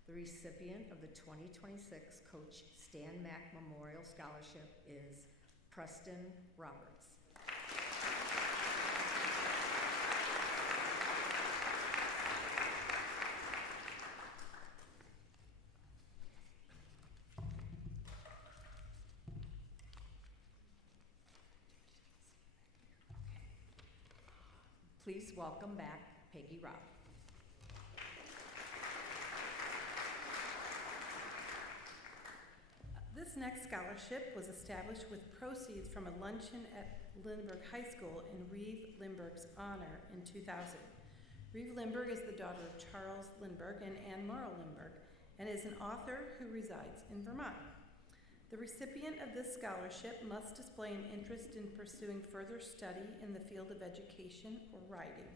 The recipient of the 2026 Coach Stan Mack Memorial Scholarship is Preston Roberts. Please welcome back Peggy Robb. This next scholarship was established with proceeds from a luncheon at Lindbergh High School in Reeve Lindbergh's honor in 2000. Reeve Lindbergh is the daughter of Charles Lindbergh and Anne Laurel Lindbergh, and is an author who resides in Vermont. The recipient of this scholarship must display an interest in pursuing further study in the field of education or writing.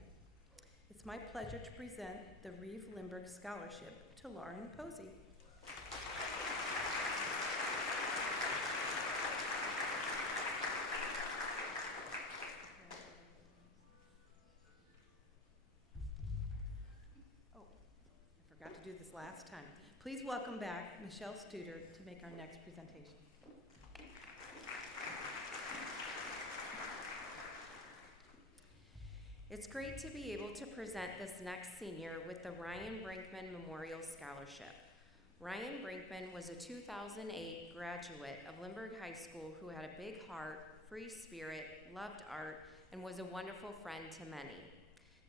It's my pleasure to present the Reeve Lindbergh Scholarship to Lauren Posey. To do this last time. Please welcome back Michelle Studer to make our next presentation. It's great to be able to present this next senior with the Ryan Brinkman Memorial Scholarship. Ryan Brinkman was a 2008 graduate of Lindbergh High School who had a big heart, free spirit, loved art, and was a wonderful friend to many.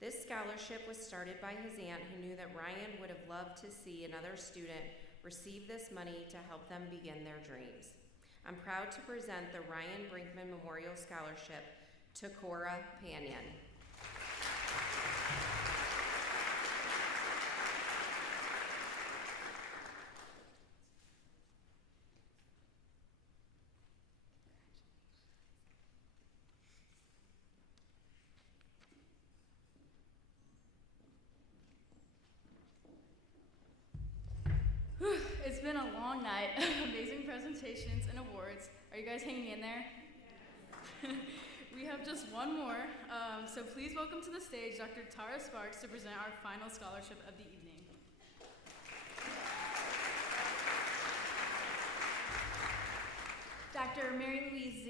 This scholarship was started by his aunt, who knew that Ryan would have loved to see another student receive this money to help them begin their dreams. I'm proud to present the Ryan Brinkman Memorial Scholarship to Cora Panion. It's been a long night of amazing presentations and awards. Are you guys hanging in there? We have just one more, so please welcome to the stage Dr. Tara Sparks to present our final scholarship of the evening. Dr. Mary Louise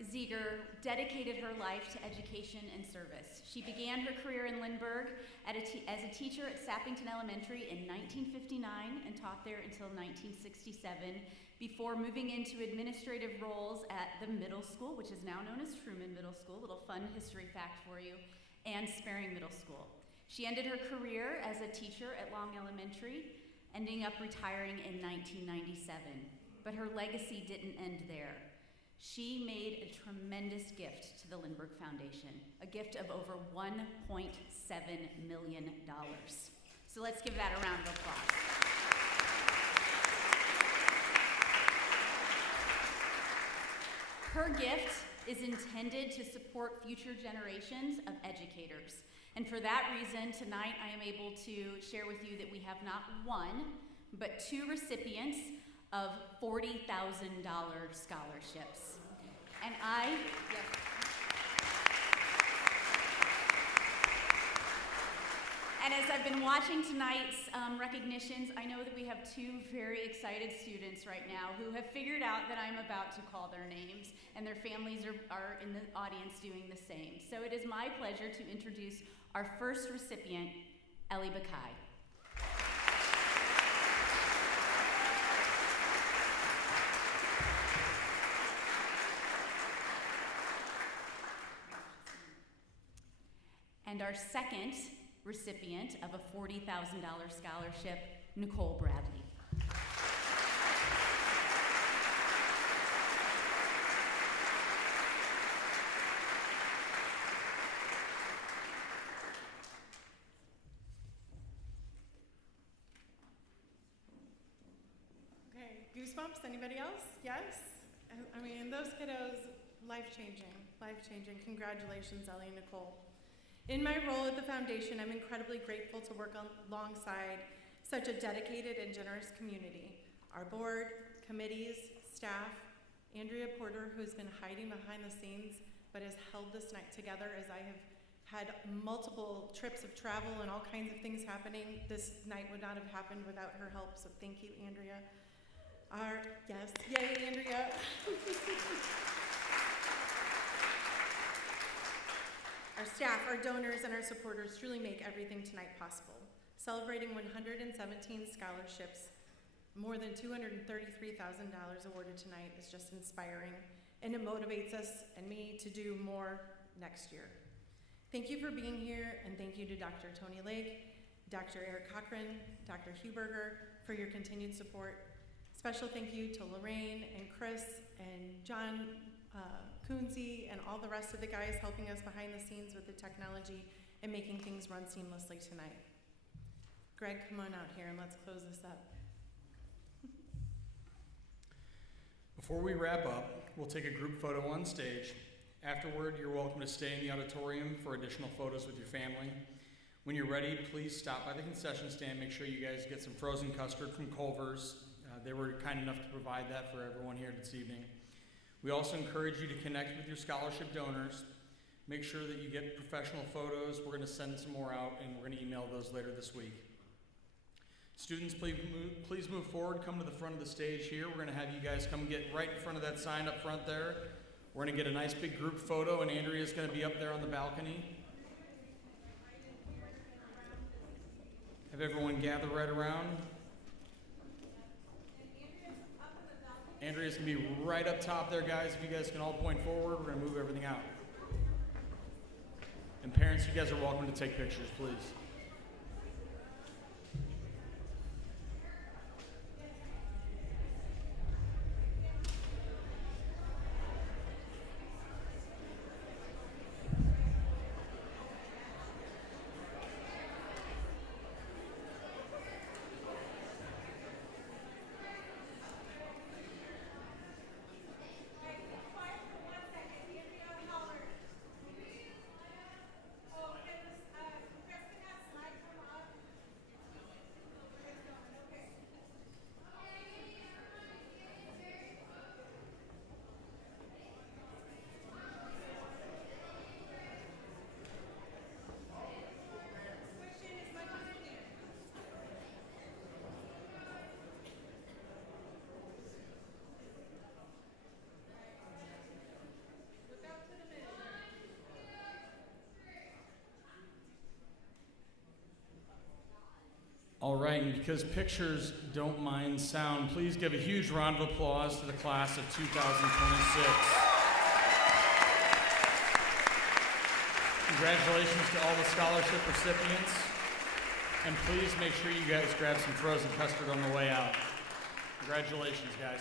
Zieger dedicated her life to education and service. She began her career in Lindbergh as a teacher at Sappington Elementary in 1959 and taught there until 1967 before moving into administrative roles at the middle school, which is now known as Truman Middle School, little fun history fact for you, and Sparing Middle School. She ended her career as a teacher at Long Elementary, ending up retiring in 1997. But her legacy didn't end there. She made a tremendous gift to the Lindbergh Foundation, a gift of over $1.7 million. So let's give that a round of applause. Her gift is intended to support future generations of educators. And for that reason, tonight I am able to share with you that we have not one, but two recipients of $40,000 scholarships. And And as I've been watching tonight's recognitions, I know that we have two very excited students right now who have figured out that I'm about to call their names, and their families are in the audience doing the same. So it is my pleasure to introduce our first recipient, Ellie Bakai. And our second recipient of a $40,000 scholarship, Nicole Bradley. Okay, goosebumps, anybody else? Yes? I mean, those kiddos, life-changing, life-changing. Congratulations, Ellie and Nicole. In my role at the foundation, I'm incredibly grateful to work alongside such a dedicated and generous community. Our board, committees, staff, Andrea Porter, who's been hiding behind the scenes but has held this night together as I have had multiple trips of travel and all kinds of things happening. This night would not have happened without her help, so thank you, Andrea. Yes, yay, Andrea. Our staff, our donors, and our supporters truly make everything tonight possible. Celebrating 117 scholarships, more than $233,000 awarded tonight is just inspiring, and it motivates us and me to do more next year. Thank you for being here, and thank you to Dr. Tony Lake, Dr. Eric Cochran, Dr. Huberger for your continued support. Special thank you to Lorraine and Chris and John Coonsey and all the rest of the guys helping us behind the scenes with the technology and making things run seamlessly tonight. Greg, come on out here and let's close this up. Before we wrap up, we'll take a group photo on stage. Afterward, you're welcome to stay in the auditorium for additional photos with your family. When you're ready, please stop by the concession stand. Make sure you guys get some frozen custard from Culver's. They were kind enough to provide that for everyone here this evening. We also encourage you to connect with your scholarship donors. Make sure that you get professional photos. We're going to send some more out, and we're going to email those later this week. Students, please move forward. Come to the front of the stage here. We're going to have you guys come get right in front of that sign up front there. We're going to get a nice big group photo, and Andrea's going to be up there on the balcony. Have everyone gather right around. Andrea's going to be right up top there, guys. If you guys can all point forward, we're going to move everything out. And parents, you guys are welcome to take pictures, please. All right, and because pictures don't mind sound, please give a huge round of applause to the class of 2026. Congratulations to all the scholarship recipients. And please make sure you guys grab some frozen custard on the way out. Congratulations, guys.